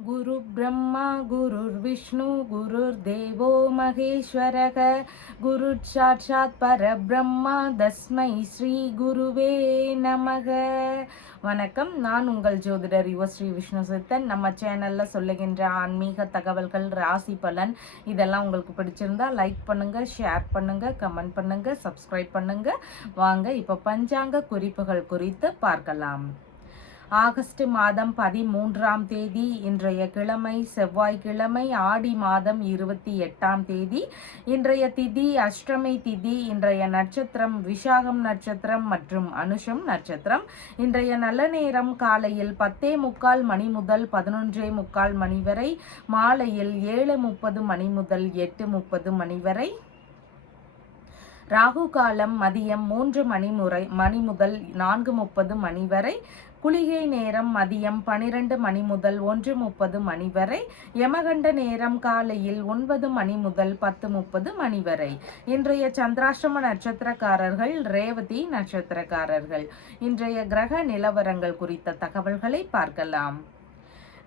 गुरु ब्रह्मा गुरुर्विष्णु गुरुर्देवो महेश्वरः गुरुः साक्षात् परब्रह्मा தஸ்மை ஸ்ரீ குருவே நமக. வணக்கம். நான் உங்கள் ஜோதிடர் யுவஸ்ரீ விஷ்ணு சித்தன். நம்ம சேனலில் சொல்லுகின்ற ஆன்மீக தகவல்கள், ராசி பலன் இதெல்லாம் உங்களுக்கு பிடிச்சிருந்தா லைக் பண்ணுங்கள், ஷேர் பண்ணுங்கள், கமெண்ட் பண்ணுங்கள், சப்ஸ்கிரைப் பண்ணுங்கள். வாங்க இப்போ பஞ்சாங்க குறிப்புகள் குறித்து பார்க்கலாம். ஆகஸ்ட் மாதம் 13ஆம் தேதி இன்றைய கிழமை செவ்வாய்க்கிழமை, ஆடி மாதம் 28ஆம் தேதி. இன்றைய திதி அஷ்டமி திதி. இன்றைய நட்சத்திரம் விஷாகம் நட்சத்திரம் மற்றும் அனுஷம் நட்சத்திரம். இன்றைய நல்ல நேரம் காலையில் 10:45 மணி முதல் 11:45 மணி வரை, மாலையில் 7:30 மணி முதல் 8:30 மணி வரை. ராகு காலம் மதியம் 3 மணி முதல் 4:30 மணி வரை. குளிகை நேரம் மதியம் 12 மணி முதல் 1:30 மணி வரை. யமகண்ட நேரம் காலையில் 9 மணி முதல் 10:30 மணி வரை. இன்றைய சந்திராஷ்டம நட்சத்திரக்காரர்கள் ரேவதி நட்சத்திரக்காரர்கள். இன்றைய கிரக நிலவரங்கள் குறித்த தகவல்களை பார்க்கலாம்.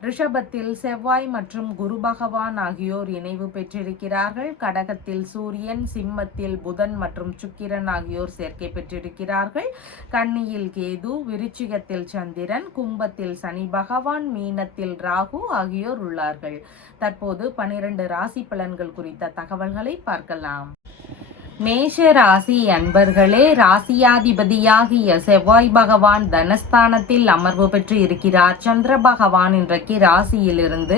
ரிஷபத்தில் செவ்வாய் மற்றும் குரு பகவான் ஆகியோர் இணைவு பெற்றிருக்கிறார்கள். கடகத்தில் சூரியன், சிம்மத்தில் புதன் மற்றும் சுக்கிரன் ஆகியோர் சேர்க்கை பெற்றிருக்கிறார்கள். கன்னியில் கேது, விருச்சிகத்தில் சந்திரன், கும்பத்தில் சனி பகவான், மீனத்தில் ராகு ஆகியோர் உள்ளார்கள். தற்போது 12 ராசி பலன்கள் குறித்த தகவல்களை பார்க்கலாம். மேஷ ராசி அன்பர்களே, ராசியாதிபதியாகிய செவ்வாய் பகவான் தனஸ்தானத்தில் அமர்வு பெற்று இருக்கிறார். சந்திர பகவான் இன்றைக்கு ராசியிலிருந்து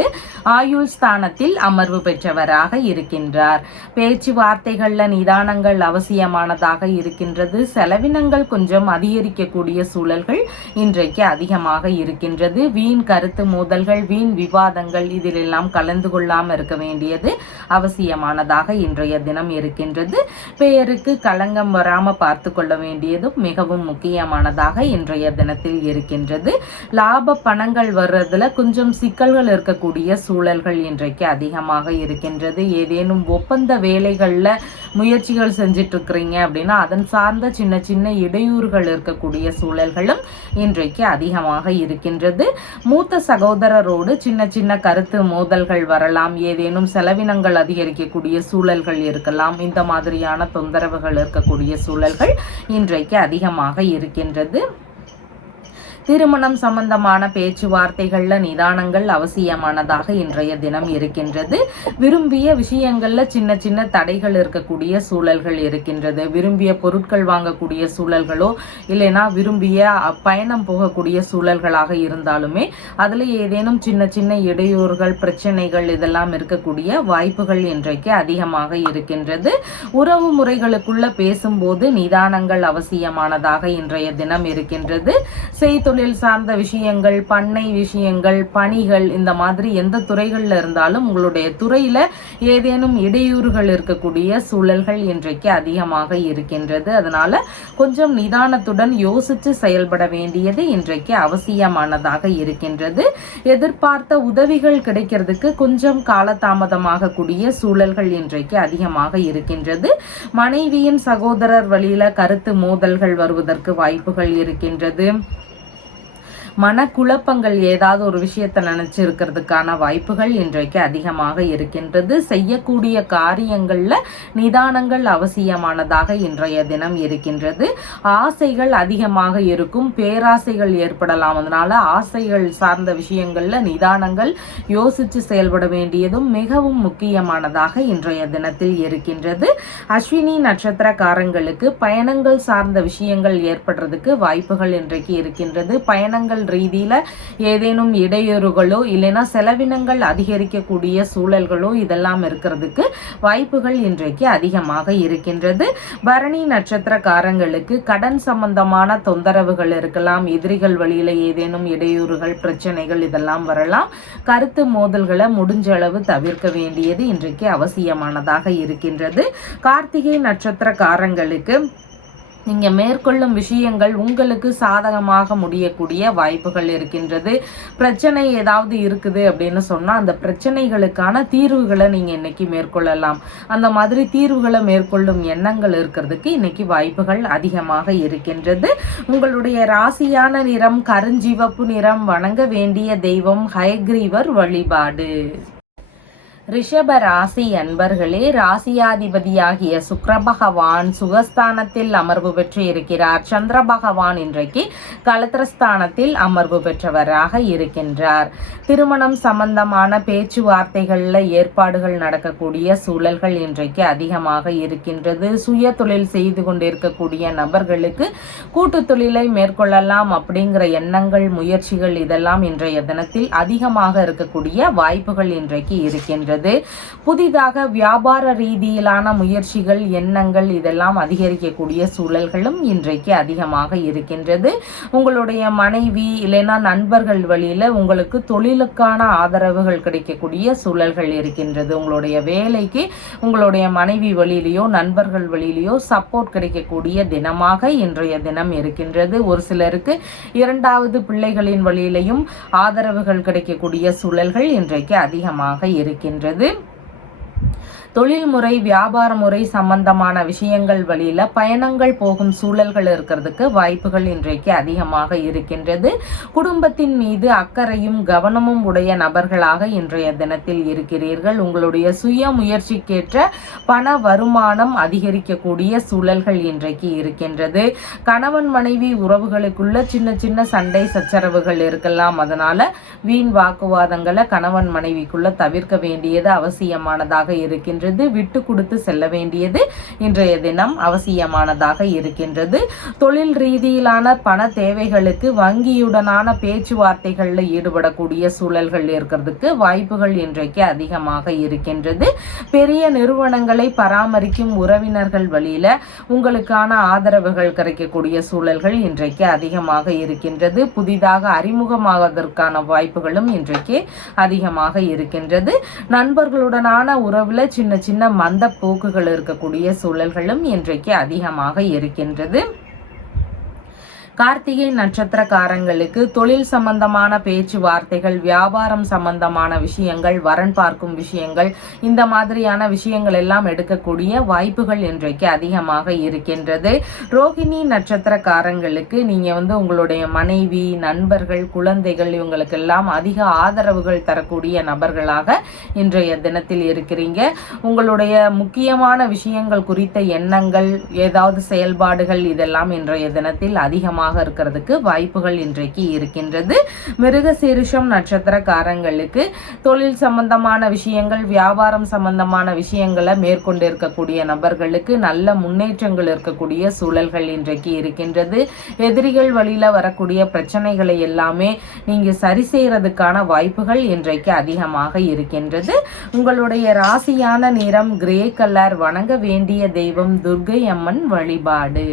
ஆயுள் ஸ்தானத்தில் அமர்வு பெற்றவராக இருக்கின்றார். பேச்சுவார்த்தைகள்ல நிதானங்கள் அவசியமானதாக இருக்கின்றது. செலவினங்கள் கொஞ்சம் அதிகரிக்கக்கூடிய சூழல்கள் இன்றைக்கு அதிகமாக இருக்கின்றது. வீண் கருத்து மோதல்கள், வீண் விவாதங்கள் இதிலெல்லாம் கலந்து கொள்ளாமல் இருக்க வேண்டியது அவசியமானதாக இன்றைய தினம் இருக்கின்றது. பெயருக்கு களங்கம் வராம பார்த்து கொள்ள வேண்டியதும் மிகவும் முக்கியமானதாக இன்றைய தினத்தில் இருக்கின்றது. லாப பணங்கள் வர்றதுல கொஞ்சம் சிக்கல்கள் இருக்கக்கூடிய சூழல்கள் இன்றைக்கு அதிகமாக இருக்கின்றது. ஏதேனும் ஒப்பந்த வேலைகள்ல முயற்சிகள் செஞ்சிட்டு இருக்கிறீங்க அப்படின்னா அதன் சார்ந்த சின்ன சின்ன இடையூறுகள் இருக்கக்கூடிய சூழல்களும் இன்றைக்கு அதிகமாக இருக்கின்றது. மூத்த சகோதரரோடு சின்ன சின்ன கருத்து மோதல்கள் வரலாம். ஏதேனும் செலவினங்கள் அதிகரிக்கக்கூடிய சூழல்கள் இருக்கலாம். இந்த மாதிரியான தொந்தரவுகள் இருக்கக்கூடிய சூழல்கள் இன்றைக்கு அதிகமாக இருக்கின்றது. திருமணம் சம்பந்தமான பேச்சுவார்த்தைகள்ல நிதானங்கள் அவசியமானதாக இன்றைய தினம் இருக்கின்றது. விரும்பிய விஷயங்கள்ல சின்ன சின்ன தடைகள் இருக்கக்கூடிய சூழல்கள் இருக்கின்றது. விரும்பிய பொருட்கள் வாங்கக்கூடிய சூழல்களோ இல்லைனா விரும்பிய பயணம் போகக்கூடிய சூழல்களாக இருந்தாலுமே அதுல ஏதேனும் சின்ன சின்ன இடையூறுகள், பிரச்சனைகள் இதெல்லாம் இருக்கக்கூடிய வாய்ப்புகள் இன்றைக்கு அதிகமாக இருக்கின்றது. உறவு முறைகளுக்குள்ள பேசும்போது நிதானங்கள் அவசியமானதாக இன்றைய தினம் இருக்கின்றது. தொழில் சார்ந்த விஷயங்கள், பண்ணை விஷயங்கள், பணிகள் இந்த மாதிரி எந்த துறைகள்ல இருந்தாலும் உங்களுடைய துறையில ஏதேனும் இடையூறுகள் இருக்கக்கூடிய சூழல்கள் இன்றைக்கு அதிகமாக இருக்கின்றது. அதனால கொஞ்சம் நிதானத்துடன் யோசித்து செயல்பட வேண்டியது இன்றைக்கு அவசியமானதாக இருக்கின்றது. எதிர்பார்த்த உதவிகள் கிடைக்கிறதுக்கு கொஞ்சம் காலதாமதமாக கூடிய சூழல்கள் இன்றைக்கு அதிகமாக இருக்கின்றது. மனைவியின் சகோதரர் வழியில கருத்து மோதல்கள் வருவதற்கு வாய்ப்புகள் இருக்கின்றது. மனக்குழப்பங்கள் ஏதாவது ஒரு விஷயத்தை நினைச்சிருக்கிறதுக்கான வாய்ப்புகள் இன்றைக்கு அதிகமாக இருக்கின்றது. செய்யக்கூடிய காரியங்கள்ல நிதானங்கள் அவசியமானதாக இன்றைய தினம் இருக்கின்றது. ஆசைகள் அதிகமாக இருக்கும், பேராசைகள் ஏற்படலாம். அதனால ஆசைகள் சார்ந்த விஷயங்கள்ல நிதானங்கள் யோசித்து செயல்பட வேண்டியதும் மிகவும் முக்கியமானதாக இன்றைய தினத்தில் இருக்கின்றது. அஸ்வினி நட்சத்திரக்காரங்களுக்கு பயணங்கள் சார்ந்த விஷயங்கள் ஏற்படுறதுக்கு வாய்ப்புகள் இன்றைக்கு இருக்கின்றது. பயணங்கள் ரீதியில ஏதேனும் இடையூறுகளோ இல்லைன்னா செலவினங்கள் அதிகரிக்கக்கூடிய சூழல்களோ இதெல்லாம் இருக்கிறதுக்கு வாய்ப்புகள் இன்றைக்கு அதிகமாக இருக்கின்றது. பரணி நட்சத்திரக்காரங்களுக்கு கடன் சம்பந்தமான தொந்தரவுகள் இருக்கலாம். எதிரிகள் வழியில ஏதேனும் இடையூறுகள், பிரச்சனைகள் இதெல்லாம் வரலாம். கருத்து மோதல்களை முடிஞ்ச அளவு தவிர்க்க வேண்டியது இன்றைக்கு அவசியமானதாக இருக்கின்றது. கார்த்திகை நட்சத்திரக்காரங்களுக்கு நீங்கள் மேற்கொள்ளும் விஷயங்கள் உங்களுக்கு சாதகமாக முடியக்கூடிய வாய்ப்புகள் இருக்கின்றது. பிரச்சனை ஏதாவது இருக்குது அப்படின்னு சொன்னால் அந்த பிரச்சனைகளுக்கான தீர்வுகளை நீங்கள் இன்னைக்கு மேற்கொள்ளலாம். அந்த மாதிரி தீர்வுகளை மேற்கொள்ளும் எண்ணங்கள் இருக்கிறதுக்கு இன்னைக்கு வாய்ப்புகள் அதிகமாக இருக்கின்றது. உங்களுடைய ராசியான நிறம் கருஞ்சிவப்பு நிறம். வணங்க வேண்டிய தெய்வம் ஹயக்ரீவர் வழிபாடு. ரிஷப ராசி அன்பர்களே, ராசியாதிபதியாகிய சுக்கிர பகவான் சுகஸ்தானத்தில் அமர்வு பெற்று இருக்கிறார். சந்திர பகவான் இன்றைக்கு கலத்திரஸ்தானத்தில் அமர்வு பெற்றவராக இருக்கின்றார். திருமணம் சம்பந்தமான பேச்சுவார்த்தைகளில் ஏற்பாடுகள் நடக்கக்கூடிய சூழல்கள் இன்றைக்கு அதிகமாக இருக்கின்றது. சுய தொழில் செய்து கொண்டிருக்கக்கூடிய நபர்களுக்கு கூட்டு தொழிலை மேற்கொள்ளலாம் அப்படிங்கிற எண்ணங்கள், முயற்சிகள் இதெல்லாம் இன்றைய தினத்தில் அதிகமாக இருக்கக்கூடிய வாய்ப்புகள் இன்றைக்கு இருக்கின்றது. புதிதாக வியாபார ரீதியிலான முயற்சிகள், எண்ணங்கள் இதெல்லாம் அதிகரிக்கக்கூடிய சூழல்களும் இன்றைக்கு அதிகமாக இருக்கின்றது. உங்களுடைய மனைவி இல்லைன்னா நண்பர்கள் வழியில உங்களுக்கு தொழிலுக்கான ஆதரவுகள் கிடைக்கக்கூடிய சூழல்கள் இருக்கின்றது. உங்களுடைய வேலைக்கு உங்களுடைய மனைவி வழியிலையோ நண்பர்கள் வழியிலையோ சப்போர்ட் கிடைக்கக்கூடிய தினமாக இன்றைய தினம் இருக்கின்றது. ஒரு சிலருக்கு இரண்டாவது பிள்ளைகளின் வழியிலையும் ஆதரவுகள் கிடைக்கக்கூடிய சூழல்கள் இன்றைக்கு அதிகமாக இருக்கின்றது. தொழில்முறை வியாபார முறை சம்பந்தமான விஷயங்கள் வழியில பயணங்கள் போகும் சூழல்கள் இருக்கிறதுக்கு வாய்ப்புகள் இன்றைக்கு அதிகமாக இருக்கின்றது. குடும்பத்தின் மீது அக்கறையும் கவனமும் உடைய நபர்களாக இன்றைய தினத்தில் இருக்கிறீர்கள். உங்களுடைய சுய முயற்சிக்கேற்ற பண வருமானம் அதிகரிக்கக்கூடிய சூழல்கள் இன்றைக்கு இருக்கின்றது. கணவன் மனைவி உறவுகளுக்குள்ள சின்ன சின்ன சண்டை சச்சரவுகள் இருக்கலாம். அதனால வீண் வாக்குவாதங்களை கணவன் மனைவிக்குள்ள தவிர்க்க வேண்டியது அவசியமானதாக இருக்கின்றது. விட்டு கொடுத்து செல்ல வேண்டியது இன்றைய தினம் அவசியமானதாக இருக்கின்றது. தொழில் ரீதியிலான பண தேவைகளுக்கு வங்கியுடனான பேச்சுவார்த்தைகளில் ஈடுபடக்கூடிய சூழல்கள் இருக்கிறதுக்கு வாய்ப்புகள் இன்றைக்கு அதிகமாக இருக்கின்றது. பெரிய நிறுவனங்களை பராமரிக்கும் உறவினர்கள் வழியில உங்களுக்கான ஆதரவுகள் கிடைக்கக்கூடிய சூழல்கள் இன்றைக்கு அதிகமாக இருக்கின்றது. புதிதாக அறிமுகமாவதற்கான வாய்ப்புகளும் இன்றைக்கு அதிகமாக இருக்கின்றது. நண்பர்களுடனான உறவுல சின்ன சின்ன மந்த போக்குகள் இருக்கக்கூடிய சூழல்களும் இன்றைக்கு அதிகமாக இருக்கின்றது. கார்த்திகை நட்சத்திரக்காரங்களுக்கு தொழில் சம்பந்தமான பேச்சுவார்த்தைகள், வியாபாரம் சம்பந்தமான விஷயங்கள், வரன் பார்க்கும் விஷயங்கள், இந்த மாதிரியான விஷயங்கள் எல்லாம் எடுக்கக்கூடிய வாய்ப்புகள் இன்றைக்கு அதிகமாக இருக்கின்றது. ரோகிணி நட்சத்திரக்காரங்களுக்கு நீங்க உங்களுடைய மனைவி, நண்பர்கள், குழந்தைகள் இவங்களுக்கெல்லாம் அதிக ஆதரவுகள் தரக்கூடிய நபர்களாக இன்றைய தினத்தில் இருக்கிறீங்க. உங்களுடைய முக்கியமான விஷயங்கள் குறித்த எண்ணங்கள், ஏதாவது செயல்பாடுகள் இதெல்லாம் இன்றைய தினத்தில் அதிகமாக இருக்கிறதுக்கு வாய்ப்புகள் இன்றைக்கு இருக்கின்றது. மிருகசீரிஷம் நட்சத்திரக்காரங்களுக்கு தொழில் சம்பந்தமான விஷயங்கள், வியாபாரம் சம்பந்தமான விஷயங்களை மேற்கொண்டிருக்கக்கூடிய நபர்களுக்கு நல்ல முன்னேற்றங்கள் இருக்கக்கூடிய சூழல்கள் இன்றைக்கு இருக்கின்றது. எதிரிகள் வழியில வரக்கூடிய பிரச்சனைகளை எல்லாமே நீங்க சரி செய்யறதுக்கான வாய்ப்புகள் இன்றைக்கு அதிகமாக இருக்கின்றது. உங்களுடைய ராசியான நிறம் கிரே கலர். வணங்க வேண்டிய தெய்வம் துர்க்கை அம்மன் வழிபாடு.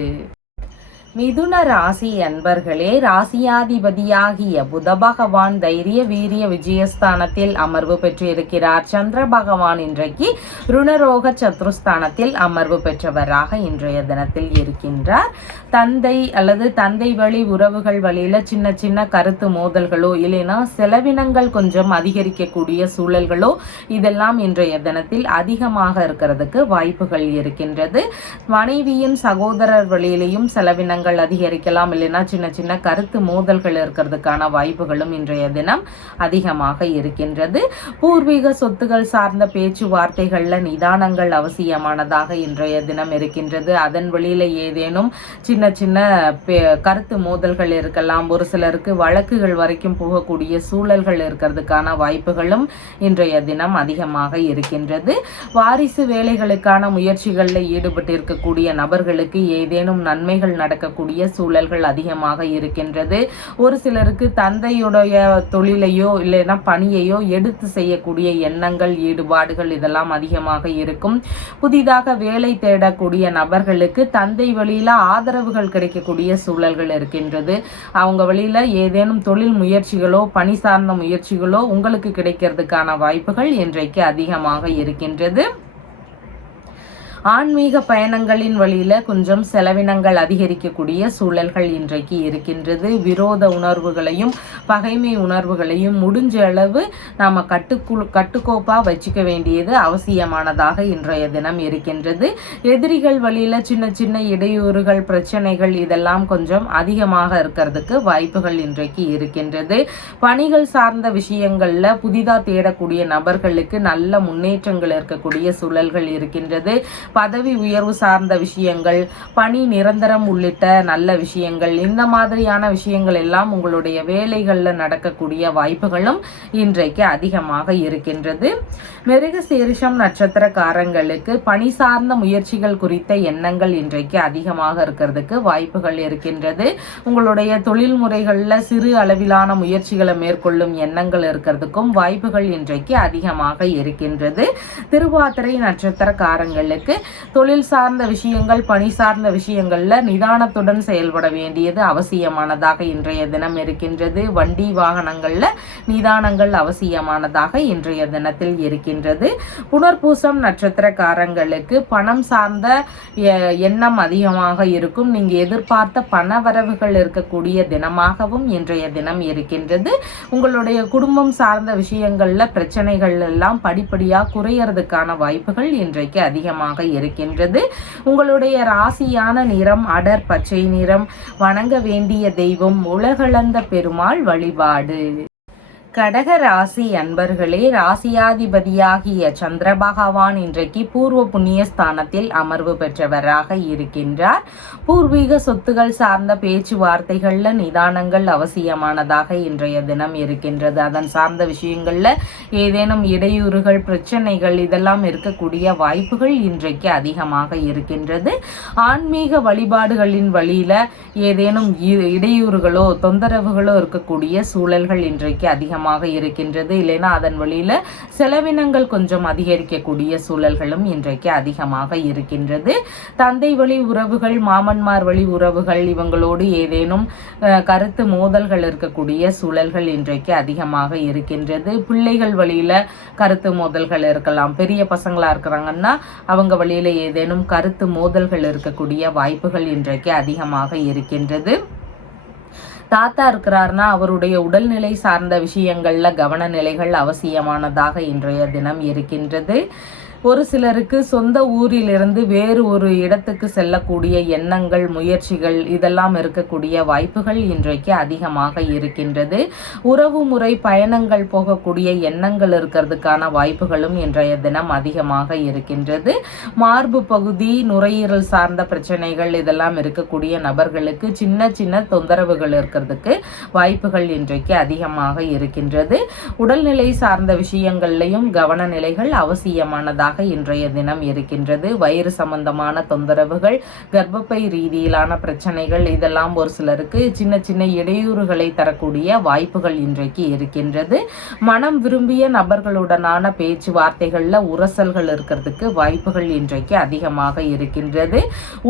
மிதுன ராசி அன்பர்களே, ராசியாதிபதியாகிய புத பகவான் தைரிய வீரிய விஜயஸ்தானத்தில் அமர்வு பெற்று இருக்கிறார். சந்திர பகவான் இன்றைக்கு ருணரோக சத்ருஸ்தானத்தில் அமர்வு பெற்றவராக இன்றைய தினத்தில் இருக்கின்றார். தந்தை அல்லது தந்தை வழி உறவுகள் வழியில சின்ன சின்ன கருத்து மோதல்களோ இல்லைன்னா செலவினங்கள் கொஞ்சம் அதிகரிக்கக்கூடிய சூழல்களோ இதெல்லாம் இன்றைய தினத்தில் அதிகமாக இருக்கிறதுக்கு வாய்ப்புகள் இருக்கின்றது. மனைவியின் சகோதரர் வழியிலையும் செலவினங்கள் அதிகரிக்கலாம். இல்லைன்னா சின்ன சின்ன கருத்து மோதல்கள் இருக்கிறதுக்கான வாய்ப்புகளும் இன்றைய தினம் அதிகமாக இருக்கின்றது. பூர்வீக சொத்துகள் சார்ந்த பேச்சுவார்த்தைகள்ல நிதானங்கள் அவசியமானதாக இன்றைய தினம் இருக்கின்றது. அதன் வழியில ஏதேனும் சின்ன சின்ன கருத்து மோதல்கள் இருக்கலாம். ஒரு சிலருக்கு வழக்குகள் வரைக்கும் போகக்கூடிய சூழல்கள் இருக்கிறதுக்கான வாய்ப்புகளும் இன்றைய தினம் அதிகமாக இருக்கின்றது. வாரிசு வேலைகளுக்கான முயற்சிகளில் ஈடுபட்டு இருக்கக்கூடிய நபர்களுக்கு ஏதேனும் நன்மைகள் நடக்கக்கூடிய சூழல்கள் அதிகமாக இருக்கின்றது. ஒரு சிலருக்கு தந்தையுடைய தொழிலையோ இல்லைன்னா பணியையோ எடுத்து செய்யக்கூடிய எண்ணங்கள், ஈடுபாடுகள் இதெல்லாம் அதிகமாக இருக்கும். புதிதாக வேலை தேடக்கூடிய நபர்களுக்கு தந்தை வழியில ஆதரவுகள் கிடைக்கக்கூடிய சூழல்கள் இருக்கின்றது. அவங்க வழியில ஏதேனும் தொழில் முயற்சிகளோ பணி சார்ந்த முயற்சிகளோ உங்களுக்கு கிடைக்கிறதுக்கான வாய்ப்புகள் இன்றைக்கு அதிகமாக இருக்கின்றது. ஆன்மீக பயணங்களின் வழியில கொஞ்சம் செலவினங்கள் அதிகரிக்கக்கூடிய சூழல்கள் இன்றைக்கு இருக்கின்றது. விரோத உணர்வுகளையும் பகைமை உணர்வுகளையும் முடிஞ்ச அளவு நாம கட்டுக்கோப்பா வச்சுக்க வேண்டியது அவசியமானதாக இன்றைய தினம் இருக்கின்றது. எதிரிகள் வழியில சின்ன சின்ன இடையூறுகள் பிரச்சனைகள் இதெல்லாம் கொஞ்சம் அதிகமாக இருக்கிறதுக்கு வாய்ப்புகள் இன்றைக்கு இருக்கின்றது. பணிகள் சார்ந்த விஷயங்கள்ல புதிதா தேடக்கூடிய நபர்களுக்கு நல்ல முன்னேற்றங்கள் இருக்கக்கூடிய சூழல்கள் இருக்கின்றது. பதவி உயர்வு சார்ந்த விஷயங்கள், பணி நிரந்தரம் உள்ளிட்ட நல்ல விஷயங்கள், இந்த மாதிரியான விஷயங்கள் எல்லாம் உங்களுடைய வேலைகள்ல நடக்கக்கூடிய வாய்ப்புகளும் இன்றைக்கு அதிகமாக இருக்கின்றது. மிருகசீரிஷம் நட்சத்திரக்காரங்களுக்கு பணி சார்ந்த முயற்சிகள் குறித்த எண்ணங்கள் இன்றைக்கு அதிகமாக இருக்கிறதுக்கு வாய்ப்புகள் இருக்கின்றது. உங்களுடைய தொழில் முறைகள்ல சிறு அளவிலான முயற்சிகளை மேற்கொள்ளும் எண்ணங்கள் இருக்கிறதுக்கும் வாய்ப்புகள் இன்றைக்கு அதிகமாக இருக்கின்றது. திருவாதிரை நட்சத்திரக்காரங்களுக்கு தொழில் சார்ந்த விஷயங்கள் பணி சார்ந்த விஷயங்கள்ல நிதானத்துடன் செயல்பட வேண்டியது அவசியமானதாக இன்றைய தினம் இருக்கின்றது. வண்டி வாகனங்கள்ல நிதானங்கள் அவசியமானதாக இன்றைய தினத்தில் இருக்கின்றது. புனர்பூசம் நட்சத்திரக்காரங்களுக்கு பணம் சார்ந்த எண்ணம் அதிகமாக இருக்கும். நீங்க எதிர்பார்த்த பணவரவுகள் இருக்கக்கூடிய தினமாகவும் இன்றைய தினம் இருக்கின்றது. உங்களுடைய குடும்பம் சார்ந்த விஷயங்கள்ல பிரச்சனைகள் எல்லாம் படிப்படியா குறையறதுக்கான வாய்ப்புகள் இன்றைக்கு அதிகமாக இருக்கின்றது. உங்களுடைய ராசியான நிறம் அடர் பச்சை நிறம். வணங்க வேண்டிய தெய்வம் உலகளந்த பெருமாள் வழிபாடு. கடக ராசி அன்பர்களே, ராசியாதிபதியாகிய சந்திர பகவான் இன்றைக்கு பூர்வ புண்ணிய ஸ்தானத்தில் அமர்வு பெற்றவராக இருக்கின்றார். பூர்வீக சொத்துகள் சார்ந்த பேச்சுவார்த்தைகள்ல நிதானங்கள் அவசியமானதாக இன்றைய தினம் இருக்கின்றது. அதன் சார்ந்த விஷயங்கள்ல ஏதேனும் இடையூறுகள் பிரச்சனைகள் இதெல்லாம் இருக்கக்கூடிய வாய்ப்புகள் இன்றைக்கு அதிகமாக இருக்கின்றது. ஆன்மீக வழிபாடுகளின் வழியில ஏதேனும் இடையூறுகளோ தொந்தரவுகளோ இருக்கக்கூடிய சூழல்கள் இன்றைக்கு அதிகமாக இருக்கின்றது. இல்லைன்னா அதன் வழியில செலவினங்கள் கொஞ்சம் அதிகரிக்கக்கூடிய சூழல்களும் இன்றைக்கு அதிகமாக இருக்கின்றது. தந்தை வழி உறவுகள் மாமன்மார் வழி உறவுகள் இவங்களோடு ஏதேனும் கருத்து மோதல்கள் இருக்கக்கூடிய சூழல்கள் இன்றைக்கு அதிகமாக இருக்கின்றது. பிள்ளைகள் வழியில கருத்து மோதல்கள் இருக்கலாம். பெரிய பசங்களா இருக்கிறாங்கன்னா அவங்க வழியில ஏதேனும் கருத்து மோதல்கள் இருக்கக்கூடிய வாய்ப்புகள் இன்றைக்கு அதிகமாக இருக்கின்றது. தாத்தா இருக்கிறார்னா அவருடைய உடல்நிலை சார்ந்த விஷயங்கள்ல கவன நிலைகள் அவசியமானதாக இன்றைய தினம் இருக்கின்றது. ஒரு சிலருக்கு சொந்த ஊரிலிருந்து வேறு ஒரு இடத்துக்கு செல்லக்கூடிய எண்ணங்கள் முயற்சிகள் இதெல்லாம் இருக்கக்கூடிய வாய்ப்புகள் இன்றைக்கு அதிகமாக இருக்கின்றது. உறவு முறை பயணங்கள் போகக்கூடிய எண்ணங்கள் இருக்கிறதுக்கான வாய்ப்புகளும் இன்றைய தினம் அதிகமாக இருக்கின்றது. மார்பு பகுதி நுரையீரல் சார்ந்த பிரச்சனைகள் இதெல்லாம் இருக்கக்கூடிய நபர்களுக்கு சின்ன சின்ன தொந்தரவுகள் இருக்கிறதுக்கு வாய்ப்புகள் இன்றைக்கு அதிகமாக இருக்கின்றது. உடல்நிலை சார்ந்த விஷயங்கள்லையும் கவன நிலைகள் அவசியமானதாக இன்றைய தினம் இருக்கின்றது. வயிறு சம்பந்தமான தொந்தரவுகள் கர்ப்பப்பை ரீதியிலான பிரச்சனைகள் இதெல்லாம் ஒரு சிலருக்கு சின்ன சின்ன இடையூறுகளை தரக்கூடிய வாய்ப்புகள் இன்றைக்கு இருக்கின்றது. மனம் விரும்பிய நபர்களுடனான பேச்சுவார்த்தைகள்ல உரசல்கள் இருக்கிறதுக்கு வாய்ப்புகள் இன்றைக்கு அதிகமாக இருக்கின்றது.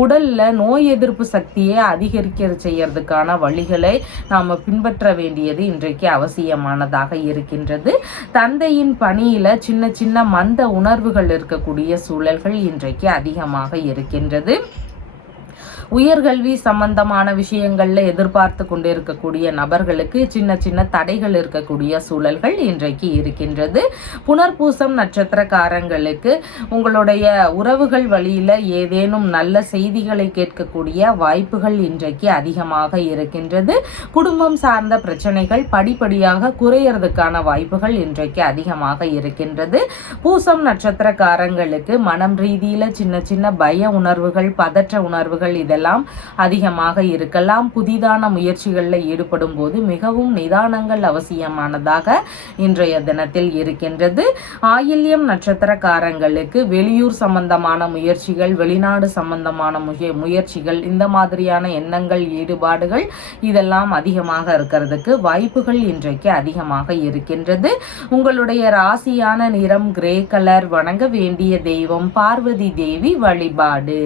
உடல்ல நோய் எதிர்ப்பு சக்தியை அதிகரிக்க செய்யறதுக்கான வழிகளை நாம பின்பற்ற வேண்டியது இன்றைக்கு அவசியமானதாக இருக்கின்றது. தந்தையின் பணியில சின்ன சின்ன மந்த உணர்வுகள் இருக்கக்கூடிய சூழல்கள் இன்றைக்கு அதிகமாக இருக்கின்றது. உயர்கல்வி சம்பந்தமான விஷயங்கள்ல எதிர்பார்த்து கொண்டிருக்கக்கூடிய நபர்களுக்கு சின்ன சின்ன தடைகள் இருக்கக்கூடிய சூழல்கள் இன்றைக்கு இருக்கின்றது. புனர்பூசம் நட்சத்திரக்காரங்களுக்கு உங்களுடைய உறவுகள் வழியில ஏதேனும் நல்ல செய்திகளை கேட்கக்கூடிய வாய்ப்புகள் இன்றைக்கு அதிகமாக இருக்கின்றது. குடும்பம் சார்ந்த பிரச்சனைகள் படிப்படியாக குறையறதுக்கான வாய்ப்புகள் இன்றைக்கு அதிகமாக இருக்கின்றது. பூசம் நட்சத்திரக்காரங்களுக்கு மனம் ரீதியில சின்ன சின்ன பய உணர்வுகள் பதற்ற உணர்வுகள் இதெல்லாம் அதிகமாக இருக்கலாம். புதிதான முயற்சிகளில் ஈடுபடும் போது மிகவும் நிதானங்கள் அவசியமானதாக இன்றைய தினத்தில் இருக்கின்றது. ஆயில்யம் நட்சத்திரக்காரங்களுக்கு வெளியூர் சம்பந்தமான முயற்சிகள் வெளிநாடு சம்பந்தமான முயற்சிகள் இந்த மாதிரியான எண்ணங்கள் ஈடுபாடுகள் இதெல்லாம் அதிகமாக இருக்கிறதுக்கு வாய்ப்புகள் இன்றைக்கு அதிகமாக இருக்கின்றது. உங்களுடைய ராசியான நிறம் கிரே கலர். வணங்க வேண்டிய தெய்வம் பார்வதி தேவி வழிபாடு.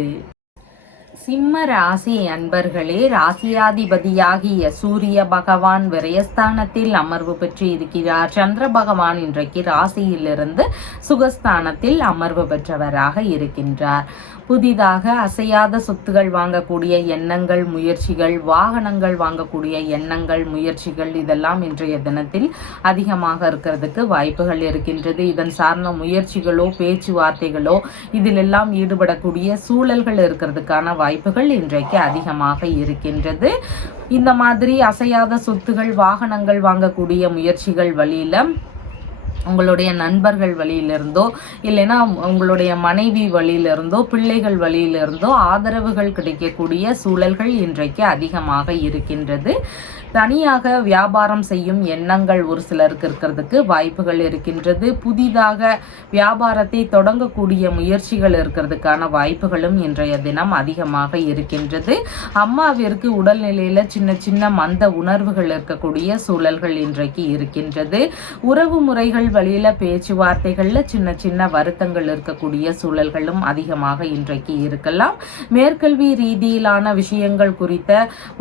சிம்ம ராசி அன்பர்களே, ராசியாதிபதியாகிய சூரிய பகவான் விரயஸ்தானத்தில் அமர்வு பெற்று இருக்கிறார். சந்திர பகவான் இன்றைக்கு ராசியிலிருந்து சுகஸ்தானத்தில் அமர்வு பெற்றவராக இருக்கின்றார். புதிதாக அசையாத சொத்துகள் வாங்கக்கூடிய எண்ணங்கள், முயற்சிகள், வாகனங்கள் வாங்கக்கூடிய எண்ணங்கள், முயற்சிகள் இதெல்லாம் இன்றைய தினத்தில் அதிகமாக இருக்கிறதுக்கு வாய்ப்புகள் இருக்கின்றது. இதன் சார்ந்த முயற்சிகளோ பேச்சுவார்த்தைகளோ இதிலெல்லாம் ஈடுபடக்கூடிய சூழல்கள் இருக்கிறதுக்கான வாய்ப்புகள் இன்றைக்கு அதிகமாக இருக்கின்றது. இந்த மாதிரி அசையாத சொத்துகள், வாகனங்கள் வாங்கக்கூடிய முயற்சிகள் வழியில உங்களுடைய நண்பர்கள் வழியிலிருந்தோ இல்லைன்னா உங்களுடைய மனைவி வழியிலிருந்தோ பிள்ளைகள் வழியிலிருந்தோ ஆதரவுகள் கிடைக்கக்கூடிய சூழல்கள் இன்றைக்கு அதிகமாக இருக்கின்றது. தனியாக வியாபாரம் செய்யும் எண்ணங்கள் ஒரு சிலருக்கு இருக்கிறதுக்கு வாய்ப்புகள் இருக்கின்றது. புதிதாக வியாபாரத்தை தொடங்கக்கூடிய முயற்சிகள் இருக்கிறதுக்கான வாய்ப்புகளும் இன்றைய தினம் அதிகமாக இருக்கின்றது. அம்மாவிற்கு உடல்நிலையில சின்ன சின்ன மந்த உணர்வுகள் இருக்கக்கூடிய சூழல்கள் இன்றைக்கு இருக்கின்றது. உறவு முறைகள் வழியில பேச்சுவார்த்தைகள்ல சின்ன சின்ன வருத்தங்கள் இருக்கக்கூடிய சூழல்களும் அதிகமாக இன்றைக்கு இருக்கலாம். மேற்கல்வி ரீதியிலான விஷயங்கள் குறித்த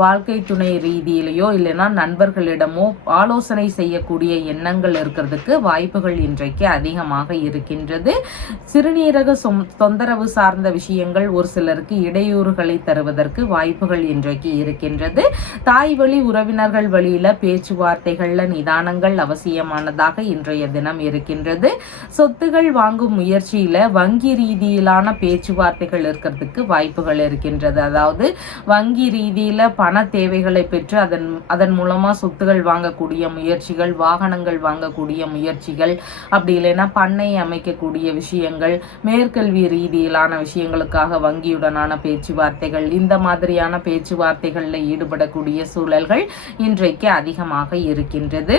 வாழ்க்கை துணை ரீதியிலேயோ இல்லைன்னா நண்பர்களிடமோ ஆலோசனை செய்யக்கூடிய எண்ணங்கள் இருக்கிறதுக்கு வாய்ப்புகள் இன்றைக்கு அதிகமாக இருக்கின்றது. சிறுநீரக தொந்தரவு சார்ந்த விஷயங்கள் ஒரு சிலருக்கு இடையூறுகளை தருவதற்கு வாய்ப்புகள் இன்றைக்கு இருக்கின்றது. தாய் வழி உறவினர்கள் வழியில பேச்சுவார்த்தைகள்ல நிதானங்கள் அவசியமானதாக இன்றைய தினம் இருக்கின்றது. சொத்துகள் வாங்கும் முயற்சியில வங்கி ரீதியிலான பேச்சுவார்த்தைகள் இருக்கிறதுக்கு வாய்ப்புகள் இருக்கின்றது. அதாவது வங்கி ரீதியில பண தேவைகளை பெற்று அதன் மூலமா சொத்துகள் வாங்கக்கூடிய முயற்சிகள், வாகனங்கள் வாங்கக்கூடிய முயற்சிகள், அப்படி இல்லைன்னா பண்ணை அமைக்கக்கூடிய விஷயங்கள், மேற்கல்வி ரீதியிலான விஷயங்களுக்காக வங்கியுடனான பேச்சுவார்த்தைகள், இந்த மாதிரியான பேச்சுவார்த்தைகள்ல ஈடுபடக்கூடிய சூழல்கள் இன்றைக்கு அதிகமாக இருக்கின்றது.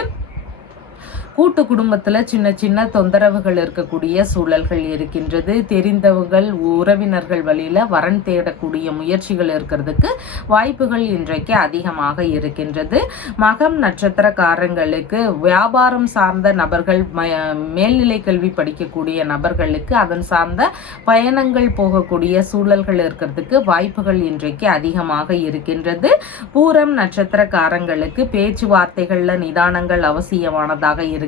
கூட்டு குடும்பத்துல சின்ன சின்ன தொந்தரவுகள் இருக்கக்கூடிய சூழல்கள் இருக்கின்றது. தெரிந்தவர்கள் உறவினர்கள் வழியில வரன் தேடக்கூடிய முயற்சிகள் இருக்கிறதுக்கு வாய்ப்புகள் இன்றைக்கு அதிகமாக இருக்கின்றது. மகம் நட்சத்திரக்காரங்களுக்கு வியாபாரம் சார்ந்த நபர்கள், மேல்நிலை கல்வி படிக்கக்கூடிய நபர்களுக்கு அதன் சார்ந்த பயணங்கள் போகக்கூடிய சூழல்கள் இருக்கிறதுக்கு வாய்ப்புகள் இன்றைக்கு அதிகமாக இருக்கின்றது. பூரம் நட்சத்திரக்காரங்களுக்கு பேச்சுவார்த்தைகள்ல நிதானங்கள் அவசியமானதாக இருக்கின்றது.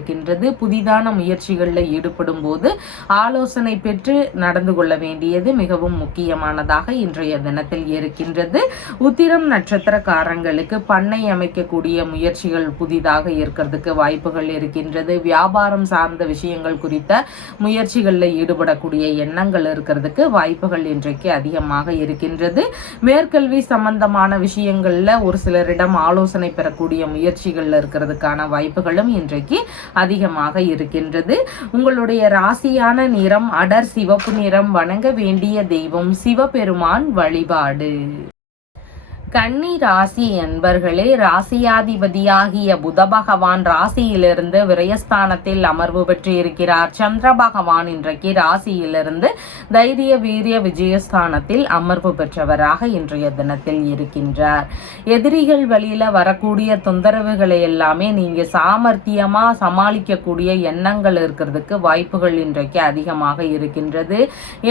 புதிதான முயற்சிகளில் ஈடுபடும் போது ஆலோசனை பெற்று நடந்து கொள்ள வேண்டியது மிகவும் முக்கியமானதாக இன்றைய தினத்தில் இருக்கின்றது. உத்திரம் நட்சத்திரக்காரங்களுக்கு பண்ணை அமைக்கக்கூடிய முயற்சிகள் புதிதாக இருக்கிறதுக்கு வாய்ப்புகள் இருக்கின்றது. வியாபாரம் சார்ந்த விஷயங்கள் குறித்த முயற்சிகளில் ஈடுபடக்கூடிய எண்ணங்கள் இருக்கிறதுக்கு வாய்ப்புகள் இன்றைக்கு அதிகமாக இருக்கின்றது. மேற்கல்வி சம்பந்தமான விஷயங்கள்ல ஒரு சிலரிடம் ஆலோசனை பெறக்கூடிய முயற்சிகள்ல இருக்கிறதுக்கான வாய்ப்புகளும் இன்றைக்கு அதிகமாக இருக்கின்றது. உங்களுடைய ராசியான நிறம் அடர் சிவப்பு நிறம். வணங்க வேண்டிய தெய்வம் சிவபெருமான் வழிபாடு. கன்னி ராசி என்பர்களே, ராசியாதிபதியாகிய புத பகவான் ராசியிலிருந்து விரயஸ்தானத்தில் அமர்வு பெற்று இருக்கிறார். சந்திர பகவான் இன்றைக்கு ராசியிலிருந்து தைரிய வீரிய விஜயஸ்தானத்தில் அமர்வு பெற்றவராக இன்றைய தினத்தில் இருக்கின்றார். எதிரிகள் வழியில வரக்கூடிய தொந்தரவுகளை எல்லாமே நீங்க சாமர்த்தியமா சமாளிக்கக்கூடிய எண்ணங்கள் இருக்கிறதுக்கு வாய்ப்புகள் இன்றைக்கு அதிகமாக இருக்கின்றது.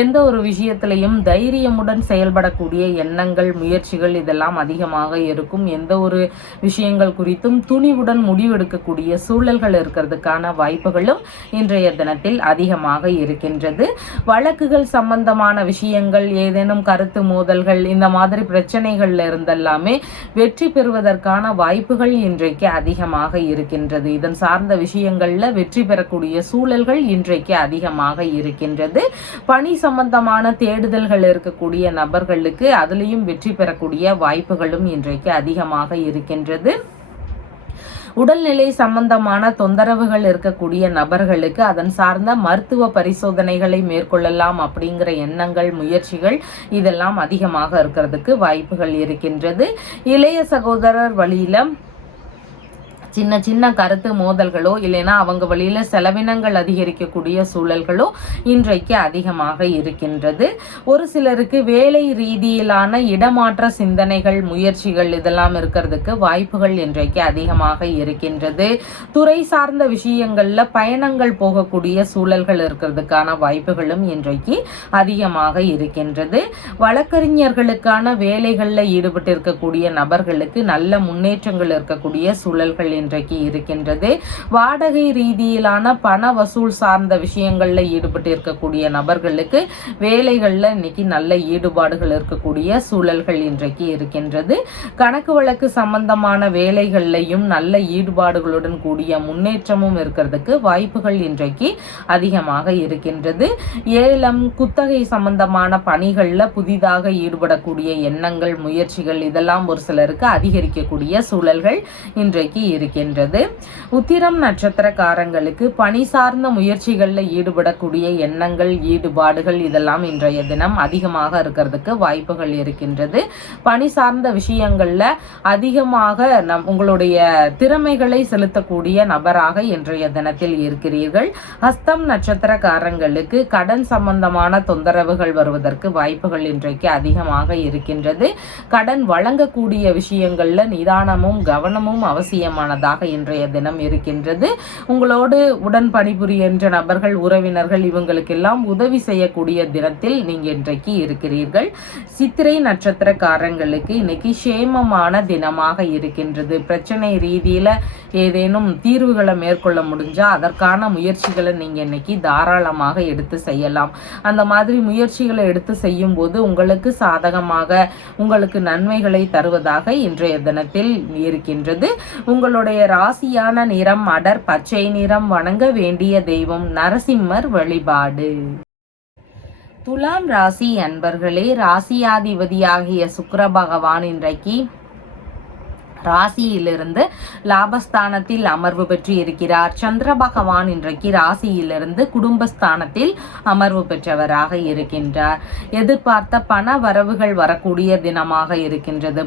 எந்த ஒரு விஷயத்திலையும் தைரியமுடன் செயல்படக்கூடிய எண்ணங்கள், முயற்சிகள் இதெல்லாம் அதிகமாக இருக்கும். எந்த ஒரு விஷயங்கள் குறித்தும் துணிவுடன் முடிவெடுக்கக்கூடிய சூழல்கள் இருக்கிறதுக்கான வாய்ப்புகளும் இன்றைய தினத்தில் அதிகமாக இருக்கின்றது. வழக்குகள் சம்பந்தமான விஷயங்கள், ஏதேனும் கருத்து மோதல்கள், இந்த மாதிரி பிரச்சனைகள்ல இருந்தெல்லாமே வெற்றி பெறுவதற்கான வாய்ப்புகள் இன்றைக்கு அதிகமாக இருக்கின்றது. இதன் சார்ந்த விஷயங்கள்ல வெற்றி பெறக்கூடிய சூழல்கள் இன்றைக்கு அதிகமாக இருக்கின்றது. பணி சம்பந்தமான தேடுதல்கள் இருக்கக்கூடிய நபர்களுக்கு அதுலேயும் வெற்றி பெறக்கூடிய வாய்ப்புகளும் இன்றைக்கு அதிகமாக இருக்கின்றது. உடல்நிலை சம்பந்தமான தொந்தரவுகள் இருக்கக்கூடிய நபர்களுக்கு அதன் சார்ந்த மருத்துவ பரிசோதனைகளை மேற்கொள்ளலாம் அப்படிங்கிற எண்ணங்கள், முயற்சிகள் இதெல்லாம் அதிகமாக இருக்கிறதுக்கு வாய்ப்புகள் இருக்கின்றது. இளைய சகோதரர் வழியில சின்ன சின்ன கருத்து மோதல்களோ இல்லைன்னா அவங்க வழியில செலவினங்கள் அதிகரிக்கக்கூடிய சூழல்களோ இன்றைக்கு அதிகமாக இருக்கின்றது. ஒரு சிலருக்கு வேலை ரீதியிலான இடமாற்ற சிந்தனைகள் முயற்சிகள் இதெல்லாம் இருக்கிறதுக்கு வாய்ப்புகள் இன்றைக்கு அதிகமாக இருக்கின்றது. துறை சார்ந்த விஷயங்கள்ல பயணங்கள் போகக்கூடிய சூழல்கள் இருக்கிறதுக்கான வாய்ப்புகளும் இன்றைக்கு அதிகமாக இருக்கின்றது. வழக்கறிஞர்களுக்கான வேலைகளில் ஈடுபட்டு இருக்கக்கூடிய நபர்களுக்கு நல்ல முன்னேற்றங்கள் இருக்கக்கூடிய சூழல்கள் இன்றைக்கு இருக்கின்றது. வாடகை ரீதியிலான பண வசூல் சார்ந்த விஷயங்கள்ல ஈடுபட்டு இருக்கக்கூடிய நபர்களுக்கு வேலைகள்ல இன்னைக்கு நல்ல ஈடுபாடுகள் இருக்கக்கூடிய சூழல்கள் இன்றைக்கு இருக்கின்றது. கணக்கு வழக்கு சம்பந்தமான வேலைகள்லையும் நல்ல ஈடுபாடுகளுடன் கூடிய முன்னேற்றமும் இருக்கிறதுக்கு வாய்ப்புகள் இன்றைக்கு அதிகமாக இருக்கின்றது. ஏலம் குத்தகை சம்பந்தமான பணிகள்ல புதிதாக ஈடுபடக்கூடிய எண்ணங்கள் முயற்சிகள் இதெல்லாம் ஒரு சிலருக்கு அதிகரிக்கக்கூடிய சூழல்கள் இன்றைக்கு இருக்கின்றது. உத்திரம் நட்சத்திரக்காரங்களுக்கு பணி சார்ந்த முயற்சிகளில் ஈடுபடக்கூடிய எண்ணங்கள் ஈடுபாடுகள் இதெல்லாம் இன்றைய தினம் அதிகமாக இருக்கிறதுக்கு வாய்ப்புகள் இருக்கின்றது. பணி சார்ந்த விஷயங்கள்ல அதிகமாக உங்களுடைய திறமைகளை செலுத்தக்கூடிய நபராக இன்றைய தினத்தில் இருக்கிறீர்கள். ஹஸ்தம் நட்சத்திரக்காரங்களுக்கு கடன் சம்பந்தமான தொந்தரவுகள் வருவதற்கு வாய்ப்புகள் இன்றைக்கு அதிகமாக இருக்கின்றது. கடன் வழங்கக்கூடிய விஷயங்கள்ல நிதானமும் கவனமும் அவசியமானதாக இன்றைய தினம் இருக்கின்றது. உங்களோடு உடன் பணிபுரிகின்ற நபர்கள் உறவினர்கள் இவங்களுக்கெல்லாம் உதவி செய்யக்கூடிய தினத்தில் நீங்க இன்றைக்கு இருக்கிறீர்கள். சித்திரை நட்சத்திரக்காரங்களுக்கு இன்னைக்கு சேமமான தினமாக இருக்கின்றது. பிரச்சனை ரீதியில ஏதேனும் தீர்வுகளை மேற்கொள்ள முடிஞ்சா அதற்கான முயற்சிகளை நீங்க இன்னைக்கு தாராளமாக எடுத்து செய்யலாம். அந்த மாதிரி முயற்சிகளை எடுத்து செய்யும் போது உங்களுக்கு சாதகமாக உங்களுக்கு நன்மைகளை தருவதாக இன்றைய தினத்தில் இருக்கின்றது. உங்களுடைய ராசியான நிறம் அடர் பச்சை நிறம். வணங்க வேண்டிய தெய்வம் நரசிம்மர் வழிபாடு. துலாம் ராசி அன்பர்களே, ராசியாதிபதியாகிய சுக்கிர பகவான் இன்றைக்கு ராசியிலிருந்து லாபஸ்தானத்தில் அமர்வு பெற்று இருக்கிறார். சந்திர பகவான் இன்றைக்கு ராசியிலிருந்து குடும்பஸ்தானத்தில் அமர்வு பெற்றவராக இருக்கின்றார். எதிர்பார்த்த பண வரவுகள் வரக்கூடிய தினமாக இருக்கின்றது.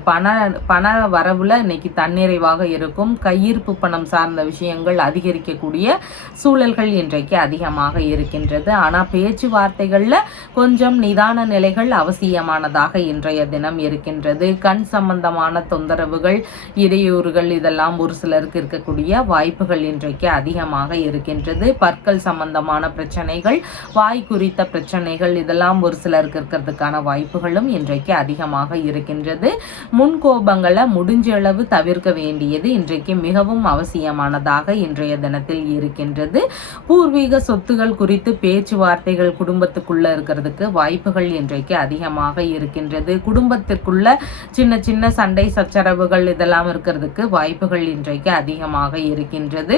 பண வரவுல இன்னைக்கு தன்னிறைவாக இருக்கும். கையிருப்பு பணம் சார்ந்த விஷயங்கள் அதிகரிக்கக்கூடிய சூழல்கள் இன்றைக்கு அதிகமாக இருக்கின்றது. ஆனா பேச்சுவார்த்தைகள்ல கொஞ்சம் நிதான நிலைகள் அவசியமானதாக இன்றைய தினம் இருக்கின்றது. கண் சம்பந்தமான தொந்தரவுகள் இடையூறுகள் இதெல்லாம் ஒரு சிலருக்கு இருக்கக்கூடிய வாய்ப்புகள் இன்றைக்கு அதிகமாக இருக்கின்றது. பற்கள் சம்பந்தமான பிரச்சனைகள், வாய் குறித்த பிரச்சனைகள் இதெல்லாம் ஒரு சிலருக்கு இருக்கிறதுக்கான வாய்ப்புகளும் இன்றைக்கு அதிகமாக இருக்கின்றது. முன்கோபங்களை முடிஞ்ச அளவு தவிர்க்க வேண்டியது இன்றைக்கு மிகவும் அவசியமானதாக இன்றைய தினத்தில் இருக்கின்றது. பூர்வீக சொத்துகள் குறித்து பேச்சுவார்த்தைகள் குடும்பத்துக்குள்ள இருக்கிறதுக்கு வாய்ப்புகள் இன்றைக்கு அதிகமாக இருக்கின்றது. குடும்பத்திற்குள்ள சின்ன சின்ன சண்டை சச்சரவுகள் இதெல்லாம் இருக்கிறதுக்கு வாய்ப்புகள் இன்றைக்கு அதிகமாக இருக்கின்றது.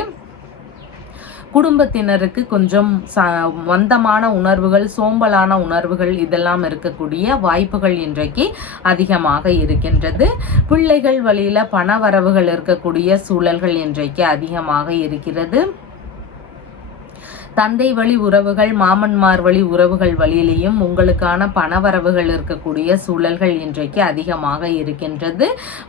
குடும்பத்தினருக்கு கொஞ்சம் மந்தமான உணர்வுகள், சோம்பலான உணர்வுகள் இதெல்லாம் இருக்கக்கூடிய வாய்ப்புகள் இன்றைக்கு அதிகமாக இருக்கின்றது. பிள்ளைகள் வழியில பண வரவுகள் இருக்கக்கூடிய சூழல்கள் இன்றைக்கு அதிகமாக இருக்கிறது. தந்தை வழி உறவுகள், மாமன்மார் வழி உறவுகள் வழியிலையும் உங்களுக்கான பணவரவுகள் இருக்கக்கூடிய சூழல்கள் இன்றைக்கு அதிகமாக இருக்கின்றது.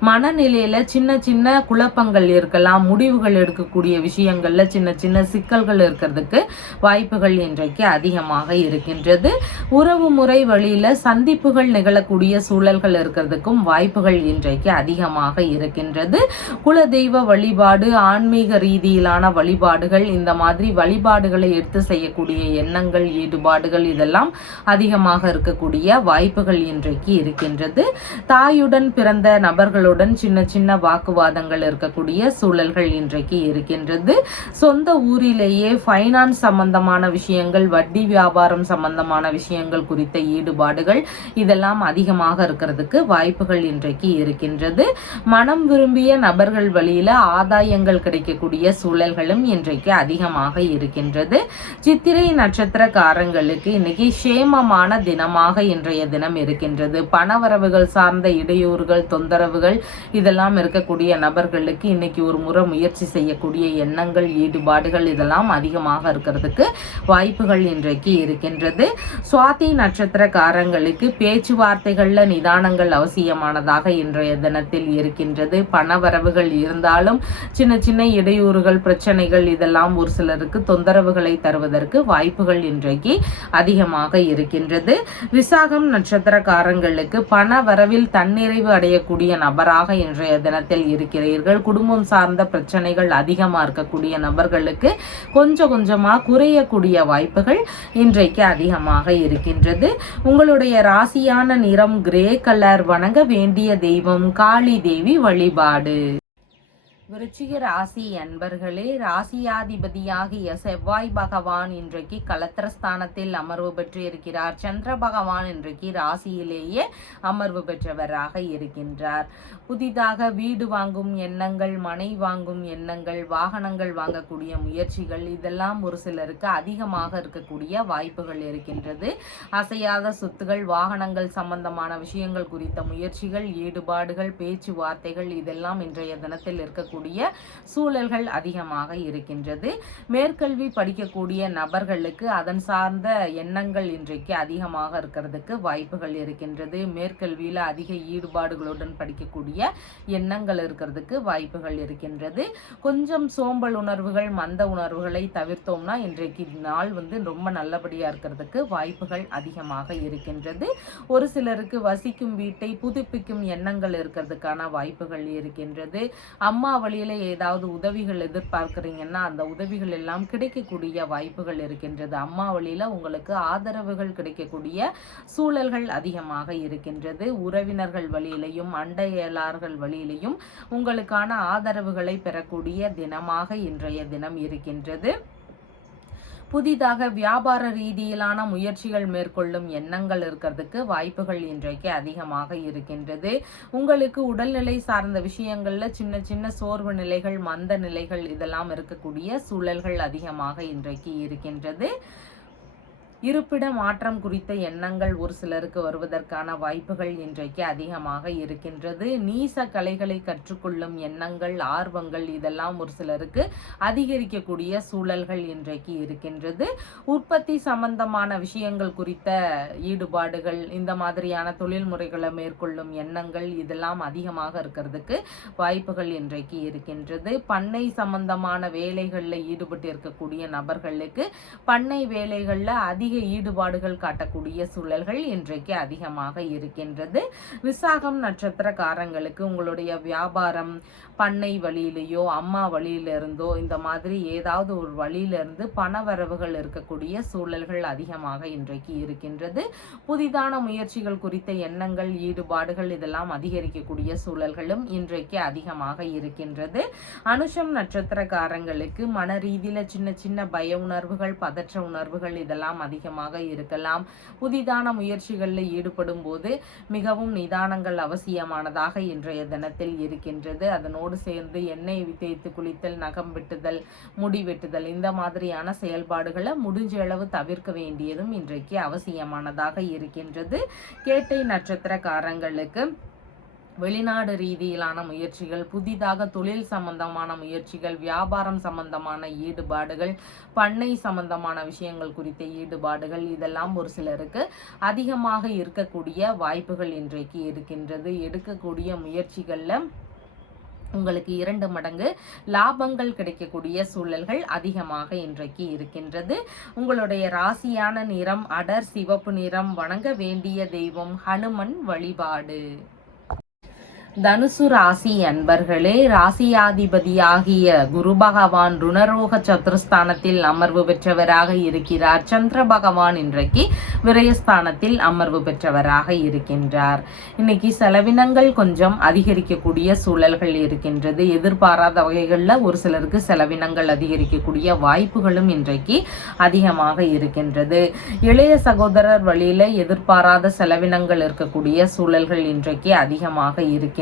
மனநிலையில சின்ன சின்ன குழப்பங்கள் இருக்கலாம். முடிவுகள் எடுக்கக்கூடிய விஷயங்கள்ல சின்ன சின்ன சிக்கல்கள் இருக்கிறதுக்கு வாய்ப்புகள் இன்றைக்கு அதிகமாக இருக்கின்றது. உறவு முறை வழியில சந்திப்புகள் நிகழக்கூடிய சூழல்கள் இருக்கிறதுக்கும் வாய்ப்புகள் இன்றைக்கு அதிகமாக இருக்கின்றது. குலதெய்வ வழிபாடு, ஆன்மீக ரீதியிலான வழிபாடுகள், இந்த மாதிரி வழிபாடுகளை எடுத்து செய்யக்கூடிய எண்ணங்கள் ஈடுபாடுகள் இதெல்லாம் அதிகமாக இருக்கக்கூடிய வாய்ப்புகள் இன்றைக்கு இருக்கின்றது. தாயுடன் பிறந்த நபர்களுடன் சின்ன சின்ன வாக்குவாதங்கள் இருக்கக்கூடிய சூழல்கள் இன்றைக்கு இருக்கின்றது. சொந்த ஊரிலேயே ஃபைனான்ஸ் சம்பந்தமான விஷயங்கள், வட்டி வியாபாரம் சம்பந்தமான விஷயங்கள் குறித்த ஈடுபாடுகள் இதெல்லாம் அதிகமாக இருக்கிறதுக்கு வாய்ப்புகள் இன்றைக்கு இருக்கின்றது. மனம் விரும்பிய நபர்கள் வழியில ஆதாயங்கள் கிடைக்கக்கூடிய சூழல்களும் இன்றைக்கு அதிகமாக இருக்கின்றது. சித்திரை நட்சத்திரக்காரங்களுக்கு இன்னைக்கு சேமமான தினமாக இன்றைய தினம் இருக்கின்றது. பணவரவுகள் சார்ந்த இடையூறுகள், தொந்தரவுகள் இதெல்லாம் இருக்கக்கூடிய நபர்களுக்கு இன்னைக்கு ஒரு முறை முயற்சி செய்யக்கூடிய எண்ணங்கள், ஈடுபாடுகள் இதெல்லாம் அதிகமாக இருக்கிறதுக்கு வாய்ப்புகள் இன்றைக்கு இருக்கின்றது. சுவாதி நட்சத்திரக்காரங்களுக்கு பேச்சுவார்த்தைகள்ல நிதானங்கள் அவசியமானதாக இன்றைய தினத்தில் இருக்கின்றது. பணவரவுகள் இருந்தாலும் சின்ன சின்ன இடையூறுகள், பிரச்சனைகள் இதெல்லாம் ஒரு சிலருக்கு தொந்தரவுகளை தருவதற்கு வாய்ப்புகள் இன்றைக்கு அதிகமாக இருக்கின்றது. விசாகம் நட்சத்திரக்காரங்களுக்கு பண வரவில் தன்னிறைவு அடையக்கூடிய நபராக இன்றைய தினத்தில் இருக்கிறீர்கள். குடும்பம் சார்ந்த பிரச்சனைகள் அதிகமாக இருக்கக்கூடிய நபர்களுக்கு கொஞ்சம் கொஞ்சமா குறையக்கூடிய வாய்ப்புகள் இன்றைக்கு அதிகமாக இருக்கின்றது. உங்களுடைய ராசியான நிறம் கிரே கலர். வணங்க வேண்டிய தெய்வம் காளி தேவி வழிபாடு. விருச்சிக ராசி அன்பர்களே, ராசியாதிபதியாகிய செவ்வாய் பகவான் இன்றைக்கு கலத்திரஸ்தானத்தில் அமர்வு பெற்று இருக்கிறார். சந்திர பகவான் இன்றைக்கு ராசியிலேயே அமர்வு பெற்றவராக இருக்கின்றார். புதிதாக வீடு வாங்கும் எண்ணங்கள், மனை வாங்கும் எண்ணங்கள், வாகனங்கள் வாங்கக்கூடிய முயற்சிகள் இதெல்லாம் ஒரு சிலருக்கு அதிகமாக இருக்கக்கூடிய வாய்ப்புகள் இருக்கின்றது. அசையாத சொத்துகள், வாகனங்கள் சம்பந்தமான விஷயங்கள் குறித்த முயற்சிகள், ஈடுபாடுகள், பேச்சுவார்த்தைகள் இதெல்லாம் இன்றைய தினத்தில் இருக்கக்கூடிய சூழல்கள் அதிகமாக இருக்கின்றது. மேற்கல்வி படிக்கக்கூடிய நபர்களுக்கு அதன் சார்ந்த எண்ணங்கள் இன்றைக்கு அதிகமாக இருக்கிறதுக்கு வாய்ப்புகள் இருக்கின்றது. மேற்கல்வியில அதிக ஈடுபாடுகளுடன் படிக்கக்கூடிய எண்ணங்கள் இருக்கிறதுக்கு வாய்ப்புகள் இருக்கின்றது. கொஞ்சம் சோம்பல் உணர்வுகள், மந்த உணர்வுகளை தவிர்த்தோம்னா இன்றைக்கு நாள் ரொம்ப நல்லபடியா இருக்கிறதுக்கு வாய்ப்புகள் அதிகமாக இருக்கின்றது. ஒரு சிலருக்கு வசிக்கும் வீட்டை புதுப்பிக்கும் எண்ணங்கள் இருக்கிறதுக்கான வாய்ப்புகள் இருக்கின்றது. அம்மா வழியில ஏதாவது உதவிகள் எதிர்பார்க்கிறீங்கன்னா அந்த உதவிகள் எல்லாம் கிடைக்கக்கூடிய வாய்ப்புகள் இருக்கின்றது. அம்மா வழியில உங்களுக்கு ஆதரவுகள் கிடைக்கக்கூடிய சூழல்கள் அதிகமாக இருக்கின்றது. உறவினர்கள் வழியிலையும் அண்டையலார்கள் வழியிலையும் உங்களுக்கான ஆதரவுகளை பெறக்கூடிய தினமாக இன்றைய தினம் இருக்கின்றது. புதிதாக வியாபார ரீதியிலான முயற்சிகள் மேற்கொள்ளும் எண்ணங்கள் இருக்கிறதுக்கு வாய்ப்புகள் இன்றைக்கு அதிகமாக இருக்கின்றது. உங்களுக்கு உடல்நிலை சார்ந்த விஷயங்கள்ல சின்ன சின்ன சோர்வு நிலைகள், மந்த நிலைகள் இதெல்லாம் இருக்கக்கூடிய சூழல்கள் அதிகமாக இன்றைக்கு இருக்கின்றது. இருப்பிட மாற்றம் குறித்த எண்ணங்கள் ஒரு சிலருக்கு வருவதற்கான வாய்ப்புகள் இன்றைக்கு அதிகமாக இருக்கின்றது. நீச கலைகளை கற்றுக்கொள்ளும் எண்ணங்கள், ஆர்வங்கள் இதெல்லாம் ஒரு சிலருக்கு அதிகரிக்கக்கூடிய சூழல்கள் இன்றைக்கு இருக்கின்றது. உற்பத்தி சம்பந்தமான விஷயங்கள் குறித்த ஈடுபாடுகள், இந்த மாதிரியான தொழில் முறைகளை மேற்கொள்ளும் எண்ணங்கள் இதெல்லாம் அதிகமாக இருக்கிறதுக்கு வாய்ப்புகள் இன்றைக்கு இருக்கின்றது. பண்ணை சம்பந்தமான வேலைகளில் ஈடுபட்டு இருக்கக்கூடிய நபர்களுக்கு பண்ணை வேலைகளில் அதிக ஈடுபாடுகள் காட்டக்கூடிய சூழல்கள் இன்றைக்கு அதிகமாக இருக்கின்றது. விசாகம் நட்சத்திரக்காரங்களுக்கு உங்களுடைய வியாபாரம் பண்ணை வழியிலேயோ அம்மா வழியிலிருந்தோ இந்த மாதிரி ஏதாவது ஒரு வழியிலிருந்து பணவரவுகள் இருக்கக்கூடிய சூழல்கள் அதிகமாக இன்றைக்கு இருக்கின்றது. புதிதான முயற்சிகள் குறித்த எண்ணங்கள், ஈடுபாடுகள் இதெல்லாம் அதிகரிக்கக்கூடிய சூழல்களும் இன்றைக்கு அதிகமாக இருக்கின்றது. அனுஷம் நட்சத்திரக்காரங்களுக்கு மன ரீதியில சின்ன சின்ன பய உணர்வுகள், பதற்ற உணர்வுகள் இதெல்லாம் அதிகமாக இருக்கலாம். புதிதான முயற்சிகளில் ஈடுபடும் போது மிகவும் நிதானங்கள் அவசியமானதாக இன்றைய தினத்தில் இருக்கின்றது. அதனோடு சேர்ந்து எண்ணெய் தேய்த்து குளித்தல், நகம் வெட்டுதல், முடி வெட்டுதல் இந்த மாதிரியான செயல்பாடுகளை முடிஞ்ச அளவு தவிர்க்க வேண்டியதும் இன்றைக்கு அவசியமானதாக இருக்கின்றது. கேட்டை நட்சத்திரக்காரங்களுக்கு வெளிநாடு ரீதியிலான முயற்சிகள், புதிதாக தொழில் சம்பந்தமான முயற்சிகள், வியாபாரம் சம்பந்தமான ஈடுபாடுகள், பண்ணை சம்பந்தமான விஷயங்கள் குறித்த ஈடுபாடுகள் இதெல்லாம் ஒரு சிலருக்கு அதிகமாக இருக்கக்கூடிய வாய்ப்புகள் இன்றைக்கு இருக்கின்றது. எடுக்கக்கூடிய முயற்சிகள்ல உங்களுக்கு 2 மடங்கு லாபங்கள் கிடைக்கக்கூடிய சூழல்கள் அதிகமாக இன்றைக்கு இருக்கின்றது. உங்களுடைய ராசியான நிறம் அடர் சிவப்பு நிறம். வணங்க வேண்டிய தெய்வம் ஹனுமன் வழிபாடு. தனுசு ராசி அன்பர்களே, ராசியாதிபதியாகிய குரு பகவான் ருணரோக சத்துருஸ்தானத்தில் அமர்வு பெற்றவராக இருக்கிறார். சந்திர பகவான் இன்றைக்கு விரயஸ்தானத்தில் அமர்வு பெற்றவராக இருக்கின்றார். இன்னைக்கு செலவினங்கள் கொஞ்சம் அதிகரிக்கக்கூடிய சூழல்கள் இருக்கின்றது. எதிர்பாராத வகைகளில் ஒரு சிலருக்கு செலவினங்கள் அதிகரிக்கக்கூடிய வாய்ப்புகளும் இன்றைக்கு அதிகமாக இருக்கின்றது. இளைய சகோதரர் வழியில எதிர்பாராத செலவினங்கள் இருக்கக்கூடிய சூழல்கள் இன்றைக்கு அதிகமாக இருக்கின்றது.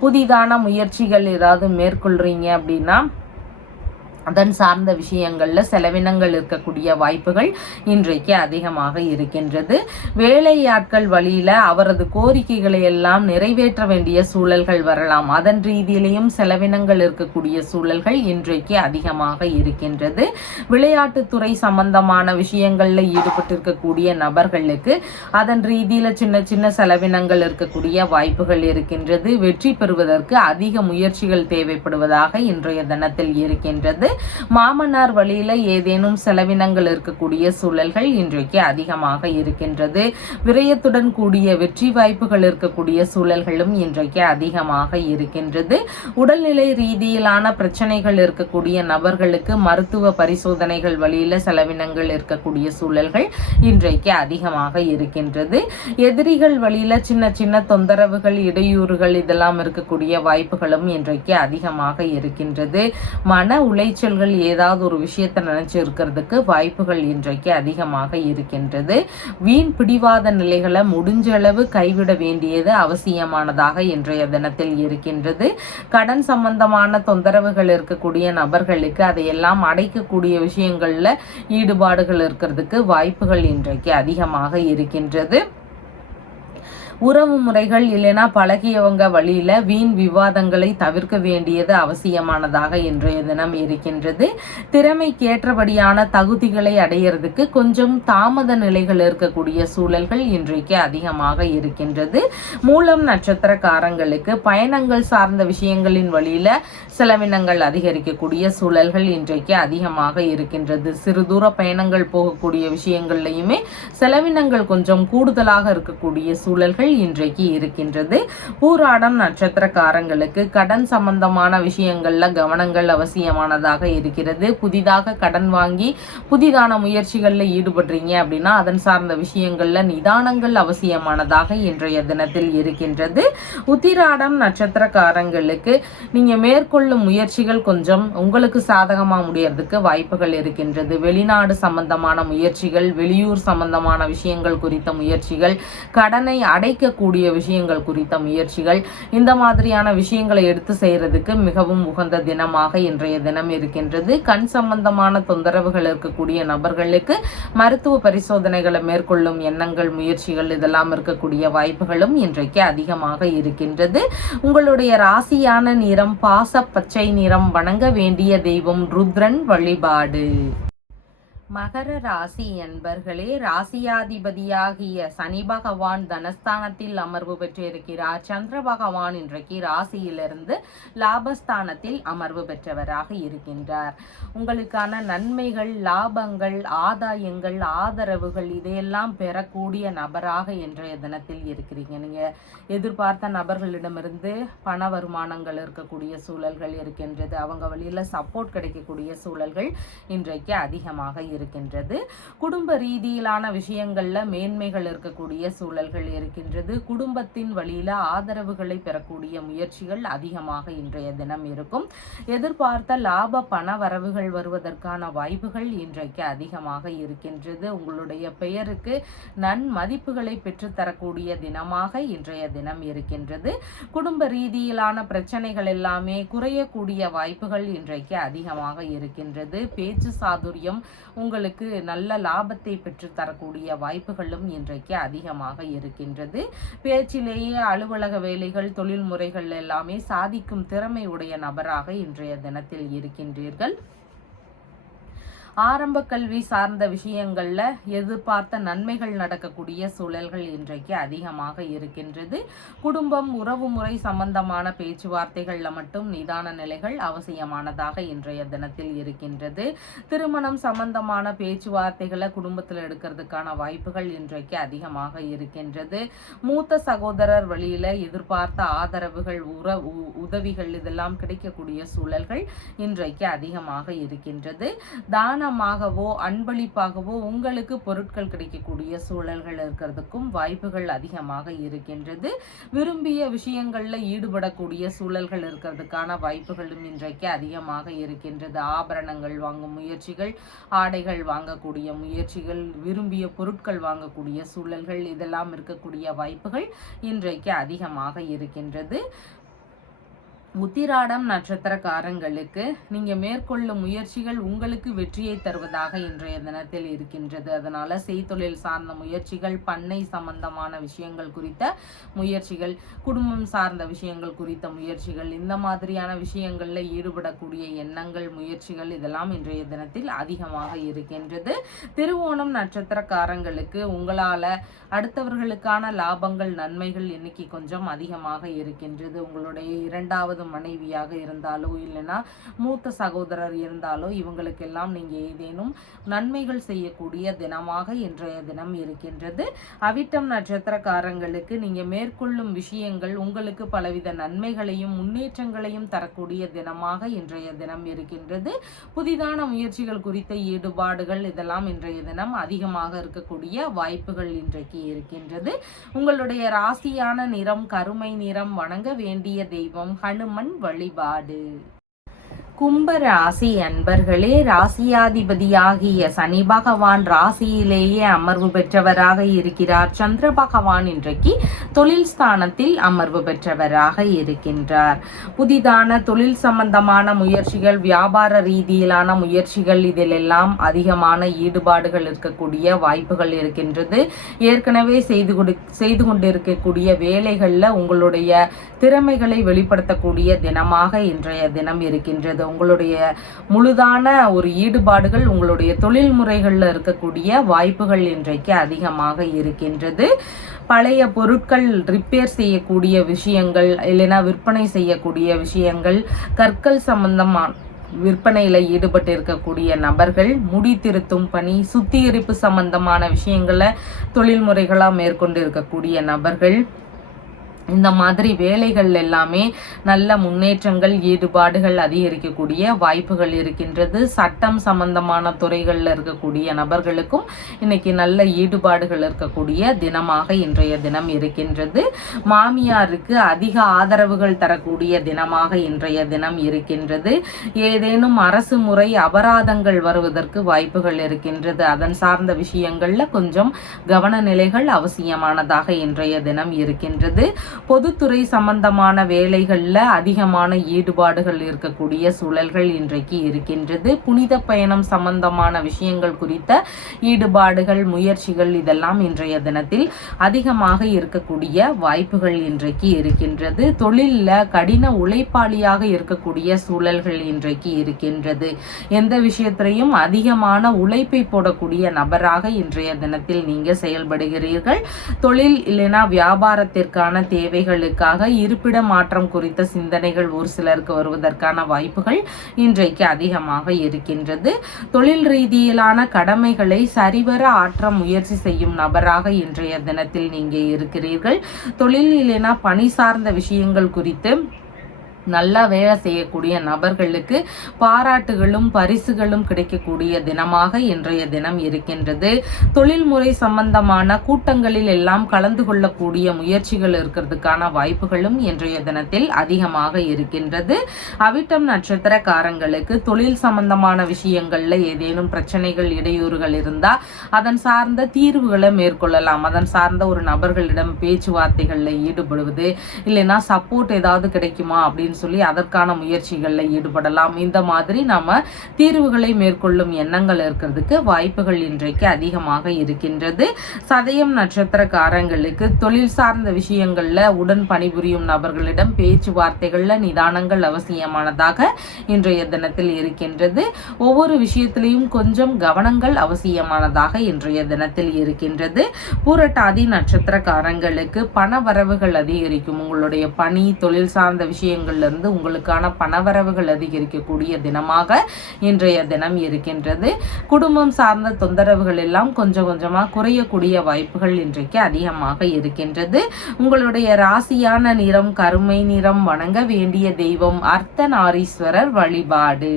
புதிதான முயற்சிகள் ஏதாவது மேற்கொள்றீங்க அப்படின்னா அதன் சார்ந்த விஷயங்கள்ல செலவினங்கள் இருக்கக்கூடிய வாய்ப்புகள் இன்றைக்கு அதிகமாக இருக்கின்றது. வேலையாட்கள் வழியில அவரது கோரிக்கைகளை எல்லாம் நிறைவேற்ற வேண்டிய சூழல்கள் வரலாம். அதன் ரீதியிலையும் செலவினங்கள் இருக்கக்கூடிய சூழல்கள் இன்றைக்கு அதிகமாக இருக்கின்றது. விளையாட்டுத்துறை சம்பந்தமான விஷயங்கள்ல ஈடுபட்டிருக்கக்கூடிய நபர்களுக்கு அதன் ரீதியில சின்ன சின்ன செலவினங்கள் இருக்கக்கூடிய வாய்ப்புகள் இருக்கின்றது. வெற்றி பெறுவதற்கு அதிக முயற்சிகள் தேவைப்படுவதாக இன்றைய தினத்தில் இருக்கின்றது. மாமனார் வழியில ஏதேனும் செலவினங்கள் இருக்கக்கூடிய சூழல்கள் இன்றைக்கு அதிகமாக இருக்கின்றது. விரயத்துடன் கூடிய வெற்றி வாய்ப்புகள் இருக்கக்கூடிய சூழல்களும் இன்றைக்கு அதிகமாக இருக்கின்றது. உடல்நிலை ரீதியிலான பிரச்சனைகள் இருக்கக்கூடிய நபர்களுக்கு மருத்துவ பரிசோதனைகள் வழியில செலவினங்கள் இருக்கக்கூடிய சூழல்கள் இன்றைக்கு அதிகமாக இருக்கின்றது. எதிரிகள் வழியில சின்ன சின்ன தொந்தரவுகள், இடையூறுகள் இதெல்லாம் இருக்கக்கூடிய வாய்ப்புகளும் இன்றைக்கு அதிகமாக இருக்கின்றது. மன உளைச்சல்கள் ஏதாவது ஒரு விஷயத்தை நினைச்சு இருக்கிறதுக்கு வாய்ப்புகள் இன்றைக்கு அதிகமாக இருக்கின்றது. வீண் பிடிவாத நிலைகளை முடிஞ்ச அளவு கைவிட வேண்டியது அவசியமானதாக இன்றைய தினத்தில் இருக்கின்றது. கடன் சம்பந்தமான தொந்தரவுகள் இருக்கக்கூடிய நபர்களுக்கு அதையெல்லாம் அடைக்கக்கூடிய விஷயங்கள்ல ஈடுபாடுகள் இருக்கிறதுக்கு வாய்ப்புகள் இன்றைக்கு அதிகமாக இருக்கின்றது. உறவு முறைகள் இல்லைனா பழகியவங்க வழியில வீண் விவாதங்களை தவிர்க்க வேண்டியது அவசியமானதாக இன்றைய தினம் இருக்கின்றது. திறமைக்கேற்றபடியான தகுதிகளை அடையிறதுக்கு கொஞ்சம் தாமத நிலைகள் இருக்கக்கூடிய சூழல்கள் இன்றைக்கு அதிகமாக இருக்கின்றது. மூலம் நட்சத்திரக்காரங்களுக்கு பயணங்கள் சார்ந்த விஷயங்களின் வழியில செலவினங்கள் அதிகரிக்கக்கூடிய சூழல்கள் இன்றைக்கு அதிகமாக இருக்கின்றது. சிறு தூர பயணங்கள் போகக்கூடிய விஷயங்கள்லையுமே செலவினங்கள் கொஞ்சம் கூடுதலாக இருக்கக்கூடிய சூழல்கள் இன்றைக்கு இருக்கின்றது. பூராடம் நட்சத்திரக்காரங்களுக்கு கடன் சம்பந்தமான விஷயங்கள்ல கவனங்கள் அவசியமானதாக இருக்கிறது. புதிதாக கடன் வாங்கி புதிதான முயற்சிகள்ல ஈடுபடுறீங்க அப்படின்னா அதன் சார்ந்த விஷயங்கள்ல நிதானங்கள் அவசியமானதாக இன்றைய தினத்தில் இருக்கின்றது. உத்திராடம் நட்சத்திரக்காரங்களுக்கு நீங்க மேற்கொள்ளும் முயற்சிகள் கொஞ்சம் உங்களுக்கு சாதகமா முடியறதுக்கு வாய்ப்புகள் இருக்கின்றது. வெளிநாடு சம்பந்தமான முயற்சிகள், வெளியூர் சம்பந்தமான விஷயங்கள் குறித்த முயற்சிகள், கடனை அடைக்கக்கூடிய விஷயங்கள் குறித்த முயற்சிகள், இந்த மாதிரியான விஷயங்களை எடுத்து செய்யறதுக்கு மிகவும் உகந்த தினமாக இன்றைய தினம் இருக்கின்றது. கண் சம்பந்தமான தொந்தரவுகள் இருக்கக்கூடிய நபர்களுக்கு மருத்துவ பரிசோதனைகளை மேற்கொள்ளும் எண்ணங்கள், முயற்சிகள் இதெல்லாம் இருக்கக்கூடிய வாய்ப்புகளும் இன்றைக்கு அதிகமாக இருக்கின்றது. உங்களுடைய ராசியான நிறம் பாச பச்சை நிறம். வணங்க வேண்டிய தெய்வம் ருத்ரன் வழிபாடு. மகர ராசி என்பர்களே, ராசியாதிபதியாகிய சனி பகவான் தனஸ்தானத்தில் அமர்வு பெற்றிருக்கிறார். சந்திர பகவான் இன்றைக்கு ராசியிலிருந்து லாபஸ்தானத்தில் அமர்வு பெற்றவராக இருக்கின்றார். உங்களுக்கான நன்மைகள், லாபங்கள், ஆதாயங்கள், ஆதரவுகள் இதையெல்லாம் பெறக்கூடிய நபராக இன்றைய தினத்தில் இருக்கிறீங்க. நீங்க எதிர்பார்த்த நபர்களிடமிருந்து பண வருமானங்கள் இருக்கக்கூடிய சூழல்கள் இருக்கின்றது. அவங்க வழியில சப்போர்ட் கிடைக்கக்கூடிய சூழல்கள் இன்றைக்கு அதிகமாக இருக்கின்றது. குடும்ப ரீதியிலான விஷயங்கள்ல மேன்மைகள் இருக்கக்கூடிய சூழல்கள் இருக்கின்றது. குடும்பத்தின் வழியில ஆதரவுகளை பெறக்கூடிய முயற்சிகள் அதிகமாக இன்றைய தினம் இருக்கும். எதிர்பார்த்த லாப பண வரவுகள் வருவதற்கான வாய்ப்புகள் இன்றைக்கு அதிகமாக இருக்கின்றது. உங்களுடைய பெயருக்கு நன்மதிப்புகளை பெற்றுத்தரக்கூடிய தினமாக இன்றைய தினம் இருக்கின்றது. குடும்ப ரீதியிலான பிரச்சனைகள் எல்லாமே குறையக்கூடிய வாய்ப்புகள் இன்றைக்கு அதிகமாக இருக்கின்றது. பேச்சு சாதுரியம் உங்களுக்கு நல்ல லாபத்தை பெற்று தரக்கூடிய வாய்ப்புகளும் இன்றைக்கு அதிகமாக இருக்கின்றது. பேச்சிலேயே அலுவலக வேலைகள், தொழில் முறைகள் எல்லாமே சாதிக்கும் திறமை உடைய நபராக இன்றைய தினத்தில் இருக்கின்றீர்கள். ஆரம்ப கல்வி சார்ந்த விஷயங்கள்ல எதிர்பார்த்த நன்மைகள் நடக்கக்கூடிய சூழல்கள் இன்றைக்கு அதிகமாக இருக்கின்றது. குடும்பம், உறவு முறை சம்பந்தமான பேச்சுவார்த்தைகள்ல மட்டும் நிதான நிலைகள் அவசியமானதாக இன்றைய தினத்தில் இருக்கின்றது. திருமணம் சம்பந்தமான பேச்சுவார்த்தைகளை குடும்பத்தில் எடுக்கிறதுக்கான வாய்ப்புகள் இன்றைக்கு அதிகமாக இருக்கின்றது. மூத்த சகோதரர் வழியில எதிர்பார்த்த ஆதரவுகள், உதவிகள் இதெல்லாம் கிடைக்கக்கூடிய சூழல்கள் இன்றைக்கு அதிகமாக இருக்கின்றது. தானமாகவோ அன்பளிப்பாகவோ உங்களுக்கு பொருட்கள் கிடைக்கக்கூடிய சூழல்கள் இருக்கிறதுக்கும் வாய்ப்புகள் அதிகமாக இருக்கின்றது. விரும்பிய விஷயங்கள்ல ஈடுபடக்கூடிய சூழல்கள் இருக்கிறதுக்கான வாய்ப்புகளும் இன்றைக்கு அதிகமாக இருக்கின்றது. ஆபரணங்கள் வாங்கும் முயற்சிகள், ஆடைகள் வாங்கக்கூடிய முயற்சிகள், விரும்பிய பொருட்கள் வாங்கக்கூடிய சூழல்கள் இதெல்லாம் இருக்கக்கூடிய வாய்ப்புகள் இன்றைக்கு அதிகமாக இருக்கின்றது. உத்திராடம் நட்சத்திரக்காரங்களுக்கு நீங்க மேற்கொள்ளும் முயற்சிகள் உங்களுக்கு வெற்றியை தருவதாக இன்றைய தினத்தில் இருக்கின்றது. அதனால செய்தொழில் சார்ந்த முயற்சிகள், பண்ணை சம்பந்தமான விஷயங்கள் குறித்த முயற்சிகள், குடும்பம் சார்ந்த விஷயங்கள் குறித்த முயற்சிகள், இந்த மாதிரியான விஷயங்கள்ல ஈடுபடக்கூடிய எண்ணங்கள், முயற்சிகள் இதெல்லாம் இன்றைய தினத்தில் அதிகமாக இருக்கின்றது. திருவோணம் நட்சத்திரக்காரங்களுக்கு உங்களால அடுத்தவர்களுக்கான லாபங்கள், நன்மைகள் இன்னைக்கு கொஞ்சம் அதிகமாக இருக்கின்றது. உங்களுடைய இரண்டாவது மனைவியாக இருந்தாலோ இல்லைன்னா மூத்த சகோதரர் இருந்தாலோ இவங்களுக்கெல்லாம் நீங்க ஏதேனும் நன்மைகள் செய்யக்கூடிய தினமாக இன்றைய தினம் இருக்கின்றது. அவிட்டம் நட்சத்திரக்காரங்களுக்கு நீங்க மேற்கொள்ளும் விஷயங்கள் உங்களுக்கு பலவித நன்மைகளையும் முன்னேற்றங்களையும் தரக்கூடிய தினமாக இன்றைய தினம் இருக்கின்றது. புதிதான முயற்சிகள் குறித்த ஈடுபாடுகள் இதெல்லாம் இன்றைய தினம் அதிகமாக இருக்கக்கூடிய வாய்ப்புகள் இன்றைக்கு இருக்கின்றது. உங்களுடைய ராசியான நிறம் கருமை நிறம். வணங்க வேண்டிய தெய்வம் ஹனுமன் வழிபாடு. கும்ப ராசி அன்பர்களே, ராசியாதிபதியாகிய சனி பகவான் ராசியிலேயே அமர்வு பெற்றவராக இருக்கிறார். சந்திர பகவான் இன்றைக்கு தொழில் ஸ்தானத்தில் அமர்வு பெற்றவராக இருக்கின்றார். புதிதான தொழில் சம்பந்தமான முயற்சிகள், வியாபார ரீதியிலான முயற்சிகள் இதிலெல்லாம் அதிகமான ஈடுபாடுகள் இருக்கக்கூடிய வாய்ப்புகள் இருக்கின்றது. ஏற்கனவே செய்து கொண்டிருக்கக்கூடிய வேலைகளில் உங்களுடைய திறமைகளை வெளிப்படுத்தக்கூடிய தினமாக இன்றைய தினம் இருக்கின்றது. உங்களுடைய முழுதான ஒரு ஈடுபாடுகள் உங்களுடைய தொழில் முறைகளில் இருக்கக்கூடிய வாய்ப்புகள் இன்றைக்கு அதிகமாக இருக்கின்றது. பழைய பொருட்கள் ரிப்பேர் செய்யக்கூடிய விஷயங்கள், இல்லைன்னா விற்பனை செய்யக்கூடிய விஷயங்கள், கற்கள் சம்பந்தமான விற்பனையில ஈடுபட்டு இருக்கக்கூடிய நபர்கள், முடி திருத்தும் பணி, சுத்திகரிப்பு சம்பந்தமான விஷயங்களை தொழில் முறைகளா மேற்கொண்டு இருக்கக்கூடிய நபர்கள், இந்த மாதிரி வேலைகள் எல்லாமே நல்ல முன்னேற்றங்கள், ஈடுபாடுகள் அதிகரிக்கக்கூடிய வாய்ப்புகள் இருக்கின்றது. சட்டம் சம்பந்தமான துறைகளில் இருக்கக்கூடிய நபர்களுக்கும் இன்னைக்கு நல்ல ஈடுபாடுகள் இருக்கக்கூடிய தினமாக இன்றைய தினம் இருக்கின்றது. மாமியாருக்கு அதிக ஆதரவுகள் தரக்கூடிய தினமாக இன்றைய தினம் இருக்கின்றது. ஏதேனும் அரசு முறை அபராதங்கள் வருவதற்கு வாய்ப்புகள் இருக்கின்றது. அதன் சார்ந்த விஷயங்கள்ல கொஞ்சம் கவன நிலைகள் அவசியமானதாக இன்றைய தினம் இருக்கின்றது. பொதுத்துறை சம்பந்தமான வேலைகள்ல அதிகமான ஈடுபாடுகள் இருக்கக்கூடிய சூழல்கள் இன்றைக்கு இருக்கின்றது. புனித பயணம் சம்பந்தமான விஷயங்கள் குறித்த ஈடுபாடுகள், முயற்சிகள் இதெல்லாம் இன்றைய தினத்தில் அதிகமாக இருக்கக்கூடிய வாய்ப்புகள் இன்றைக்கு இருக்கின்றது. தொழில்ல கடின உழைப்பாளியாக இருக்கக்கூடிய சூழல்கள் இன்றைக்கு இருக்கின்றது. எந்த விஷயத்திலையும் அதிகமான உழைப்பை போடக்கூடிய நபராக இன்றைய தினத்தில் நீங்க செயல்படுகிறீர்கள். தொழில் இல்லைன்னா வியாபாரத்திற்கான தேவைகளுக்காக இருப்பிட மாற்றம் குறித்த சிந்தனைகள் ஒரு சிலருக்கு வருவதற்கான வாய்ப்புகள் இன்றைக்கு அதிகமாக இருக்கின்றது. தொழில் ரீதியிலான கடமைகளை சரிவர ஆற்ற முயற்சி செய்யும் நபராக இன்றைய தினத்தில் நீங்க இருக்கிறீர்கள். தொழில் இல்லைன்னா பணி சார்ந்த விஷயங்கள் குறித்து நல்லா வேலை செய்யக்கூடிய நபர்களுக்கு பாராட்டுகளும் பரிசுகளும் கிடைக்கக்கூடிய தினமாக இன்றைய தினம் இருக்கின்றது. தொழில்முறை சம்பந்தமான கூட்டங்களில் எல்லாம் கலந்து கொள்ளக்கூடிய முயற்சிகள் இருக்கிறதுக்கான வாய்ப்புகளும் இன்றைய தினத்தில் அதிகமாக இருக்கின்றது. அவிட்டம் நட்சத்திரக்காரங்களுக்கு தொழில் சம்பந்தமான விஷயங்கள்ல ஏதேனும் பிரச்சனைகள், இடையூறுகள் இருந்தா அதன் சார்ந்த தீர்வுகளை மேற்கொள்ளலாம். அதன் சார்ந்த ஒரு நபர்களிடம் பேச்சுவார்த்தைகள்ல ஈடுபடுவது, இல்லைன்னா சப்போர்ட் ஏதாவது கிடைக்குமா அப்படின்னு சொல்லி அதற்கான முயற்சிகளில் ஈடுபடலாம். இந்த மாதிரி நாம தீர்வுகளை மேற்கொள்ளும் எண்ணங்கள் இருக்கிறதுக்கு வாய்ப்புகள் இன்றைக்கு அதிகமாக இருக்கின்றது. சதயம் நட்சத்திரக்காரங்களுக்கு தொழில் சார்ந்த விஷயங்கள்ல உடன் பணிபுரியும் நபர்களிடம் பேச்சுவார்த்தைகள்ல நிதானங்கள் அவசியமானதாக இன்றைய தினத்தில் இருக்கின்றது. ஒவ்வொரு விஷயத்திலையும் கொஞ்சம் கவனங்கள் அவசியமானதாக இன்றைய தினத்தில் இருக்கின்றது. பூரட்டாதி நட்சத்திரக்காரங்களுக்கு பண வரவுகள் அதிகரிக்கும். உங்களுடைய பணி, தொழில் சார்ந்த விஷயங்கள் இருந்து உங்களுக்கான பணவரவுகள் அதிகரிக்கக்கூடிய தினமாக இன்றைய தினம் இருக்கின்றது. குடும்பம் சார்ந்த தொந்தரவுகள் எல்லாம் கொஞ்சம் கொஞ்சமா குறையக்கூடிய வாய்ப்புகள் இன்றைக்கு அதிகமாக இருக்கின்றது. உங்களுடைய ராசியான நிறம் கருமை நிறம். வணங்க வேண்டிய தெய்வம் அர்த்தநாரீஸ்வரர் வழிபாடு.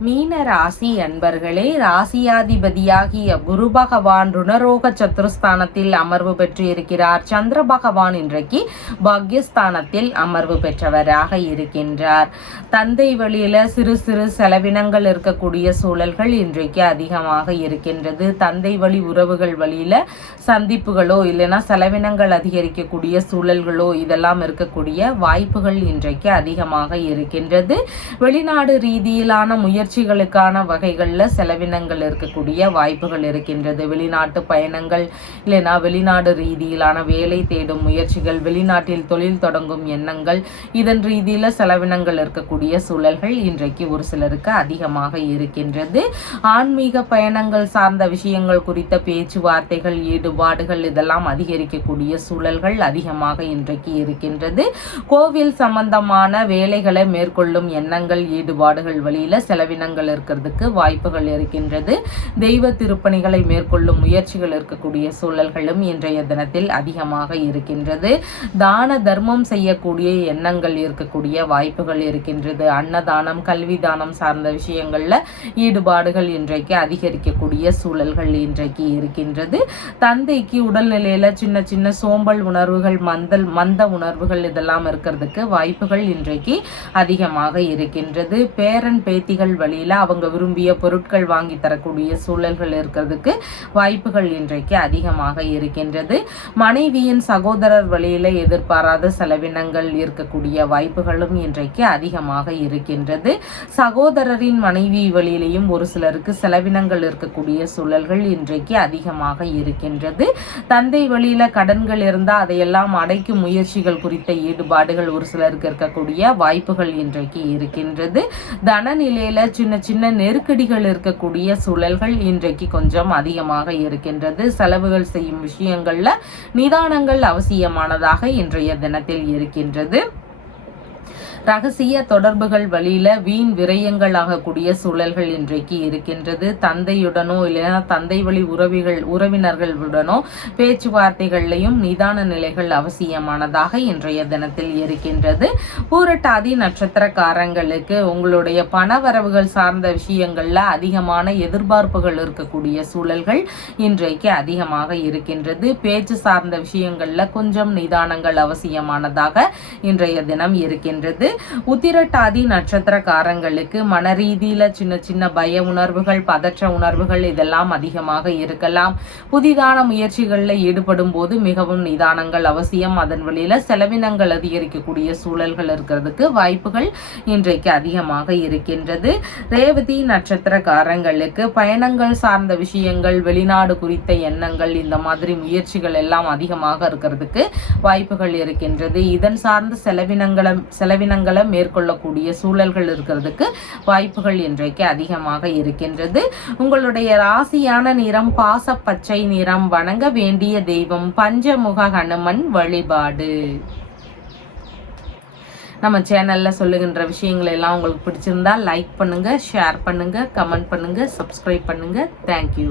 மீன ராசி அன்பர்களே, ராசியாதிபதியாகிய குரு பகவான் ருணரோக சத்துருஸ்தானத்தில் அமர்வு பெற்று இருக்கிறார். சந்திர பகவான் இன்றைக்கு பாக்யஸ்தானத்தில் அமர்வு பெற்றவராக இருக்கின்றார். தந்தை வழியில சிறு சிறு செலவினங்கள் இருக்கக்கூடிய சூழல்கள் இன்றைக்கு அதிகமாக இருக்கின்றது. தந்தை வழி உறவுகள் வழியில சந்திப்புகளோ இல்லைன்னா செலவினங்கள் அதிகரிக்கக்கூடிய சூழல்களோ இதெல்லாம் இருக்கக்கூடிய வாய்ப்புகள் இன்றைக்கு அதிகமாக இருக்கின்றது. வெளிநாடு ரீதியிலான முயற்சிகளுக்கான வகைகளில் செலவினங்கள் இருக்கக்கூடிய வாய்ப்புகள் இருக்கின்றது. வெளிநாட்டு பயணங்கள் இல்லைனா வெளிநாடு ரீதியிலான வேலை தேடும் முயற்சிகள், வெளிநாட்டில் தொழில் தொடங்கும் எண்ணங்கள், இதன் ரீதியில் செலவினங்கள் இருக்கக்கூடிய சூழல்கள் இன்றைக்கு ஒரு சிலருக்கு அதிகமாக இருக்கின்றது. ஆன்மீக பயணங்கள் சார்ந்த விஷயங்கள் குறித்த பேச்சுவார்த்தைகள், ஈடுபாடுகள் இதெல்லாம் அதிகரிக்கக்கூடிய சூழல்கள் அதிகமாக இன்றைக்கு இருக்கின்றது. கோவில் சம்பந்தமான வேலைகளை மேற்கொள்ளும் எண்ணங்கள், ஈடுபாடுகள் வழியில செலவினங்கள் இருக்கிறதுக்கு வாய்ப்புகள் இருக்கின்றது. தெய்வ திருப்பணிகளை மேற்கொள்ளும் முயற்சிகள் இருக்கக்கூடிய சூழல்களும் இன்றைய தினத்தில் அதிகமாக இருக்கின்றது. தான தர்மம் செய்யக்கூடிய எண்ணங்கள் இருக்கக்கூடிய வாய்ப்புகள் இருக்கின்றது. அன்னதானம், கல்வி தானம் சார்ந்த விஷயங்கள்ல ஈடுபாடுகள் இன்றைக்கு அதிகரிக்கக்கூடிய சூழல்கள் இன்றைக்கு இருக்கின்றது. தந்தைக்கு உடல்நிலையில சின்ன சின்ன சோம்பல் உணர்வுகள், மந்த உணர்வுகள் இதெல்லாம் இருக்கிறதுக்கு வாய்ப்புகள் இன்றைக்கு அதிகமாக இருக்கின்றது. பேரன் பேத்திகள் வழியில அவங்க விரும்பிய பொருட்கள் வாங்கி தரக்கூடிய சூழல்கள் இருக்கிறதுக்கு வாய்ப்புகள் இன்றைக்கு அதிகமாக இருக்கின்றது. மனைவியின் சகோதரர் வழியில எதிர்பாராத செலவினங்கள் இருக்கக்கூடிய வாய்ப்புகளும் இன்றைக்கு அதிகமாக இருக்கின்றது. சகோதரரின் மனைவி வழியிலையும் ஒரு சிலருக்கு செலவினங்கள் இருக்கக்கூடிய சூழல்கள் இன்றைக்கு அதிகமாக இருக்கின்றது. தந்தை வழியில கடன்கள் இருந்தால் அதையெல்லாம் அடைக்கும் முயற்சிகள் குறித்த ஈடுபாடுகள் ஒரு சிலருக்கு இருக்கக்கூடிய வாய்ப்புகள் இன்றைக்கு இருக்கின்றது. தன நிலையில சின்ன சின்ன நெருக்கடிகள் இருக்கக்கூடிய சூழல்கள் இன்றைக்கு கொஞ்சம் அதிகமாக இருக்கின்றது. செலவுகள் செய்யும் விஷயங்கள்ல நிதானங்கள் அவசியமானதாக இன்றைய தினத்தில் இருக்கின்றது. ரகசிய தொடர்புகள் வழியில வீண் விரயங்கள் ஆகக்கூடிய சூழல்கள் இன்றைக்கு இருக்கின்றது. தந்தையுடனோ இல்லைன்னா தந்தை வழி உறவினர்களுடனோ பேச்சுவார்த்தைகள்லையும் நிதான நிலைகள் அவசியமானதாக இன்றைய தினத்தில் இருக்கின்றது. பூரட்டாதி நட்சத்திரக்காரங்களுக்கு உங்களுடைய பணவரவுகள் சார்ந்த விஷயங்கள்ல அதிகமான எதிர்பார்ப்புகள் இருக்கக்கூடிய சூழல்கள் இன்றைக்கு அதிகமாக இருக்கின்றது. பேச்சு சார்ந்த விஷயங்கள்ல கொஞ்சம் நிதானங்கள் அவசியமானதாக இன்றைய தினம் இருக்கின்றது. உத்திரட்டாதி நட்சத்திரக்காரங்களுக்கு மனரீதியில சின்ன சின்ன பய உணர்வுகள், பதற்ற உணர்வுகள் இதெல்லாம் அதிகமாக இருக்கலாம். புதிதான முயற்சிகளில் ஈடுபடும் போது மிகவும் நிதானங்கள் அவசியம். அதன் வழியில செலவினங்கள் அதிகரிக்கக்கூடிய சூழல்கள் இருக்கிறதுக்கு வாய்ப்புகள் இன்றைக்கு அதிகமாக இருக்கின்றது. ரேவதி நட்சத்திரக்காரங்களுக்கு பயணங்கள் சார்ந்த விஷயங்கள், வெளிநாடு குறித்த எண்ணங்கள், இந்த மாதிரி முயற்சிகள் எல்லாம் அதிகமாக இருக்கிறதுக்கு வாய்ப்புகள் இருக்கின்றது. இதன் சார்ந்த செலவினங்களை மேற்கொள்ளக்கூடிய சூழல்கள் இருக்கிறதுக்கு வாய்ப்புகள் இன்றைக்கு அதிகமாக இருக்கின்றது. உங்களுடைய ராசியான நிறம் பாச பச்சை நிறம். வணங்க வேண்டிய தெய்வம் பஞ்சமுக ஹனுமன் வழிபாடு. நம்ம சேனல்ல சொல்லுகின்ற விஷயங்கள் எல்லாம் உங்களுக்கு பிடிச்சிருந்தா லைக் பண்ணுங்க, ஷேர் பண்ணுங்க, கமெண்ட் பண்ணுங்க, சப்ஸ்கிரைப் பண்ணுங்க. தேங்க்யூ.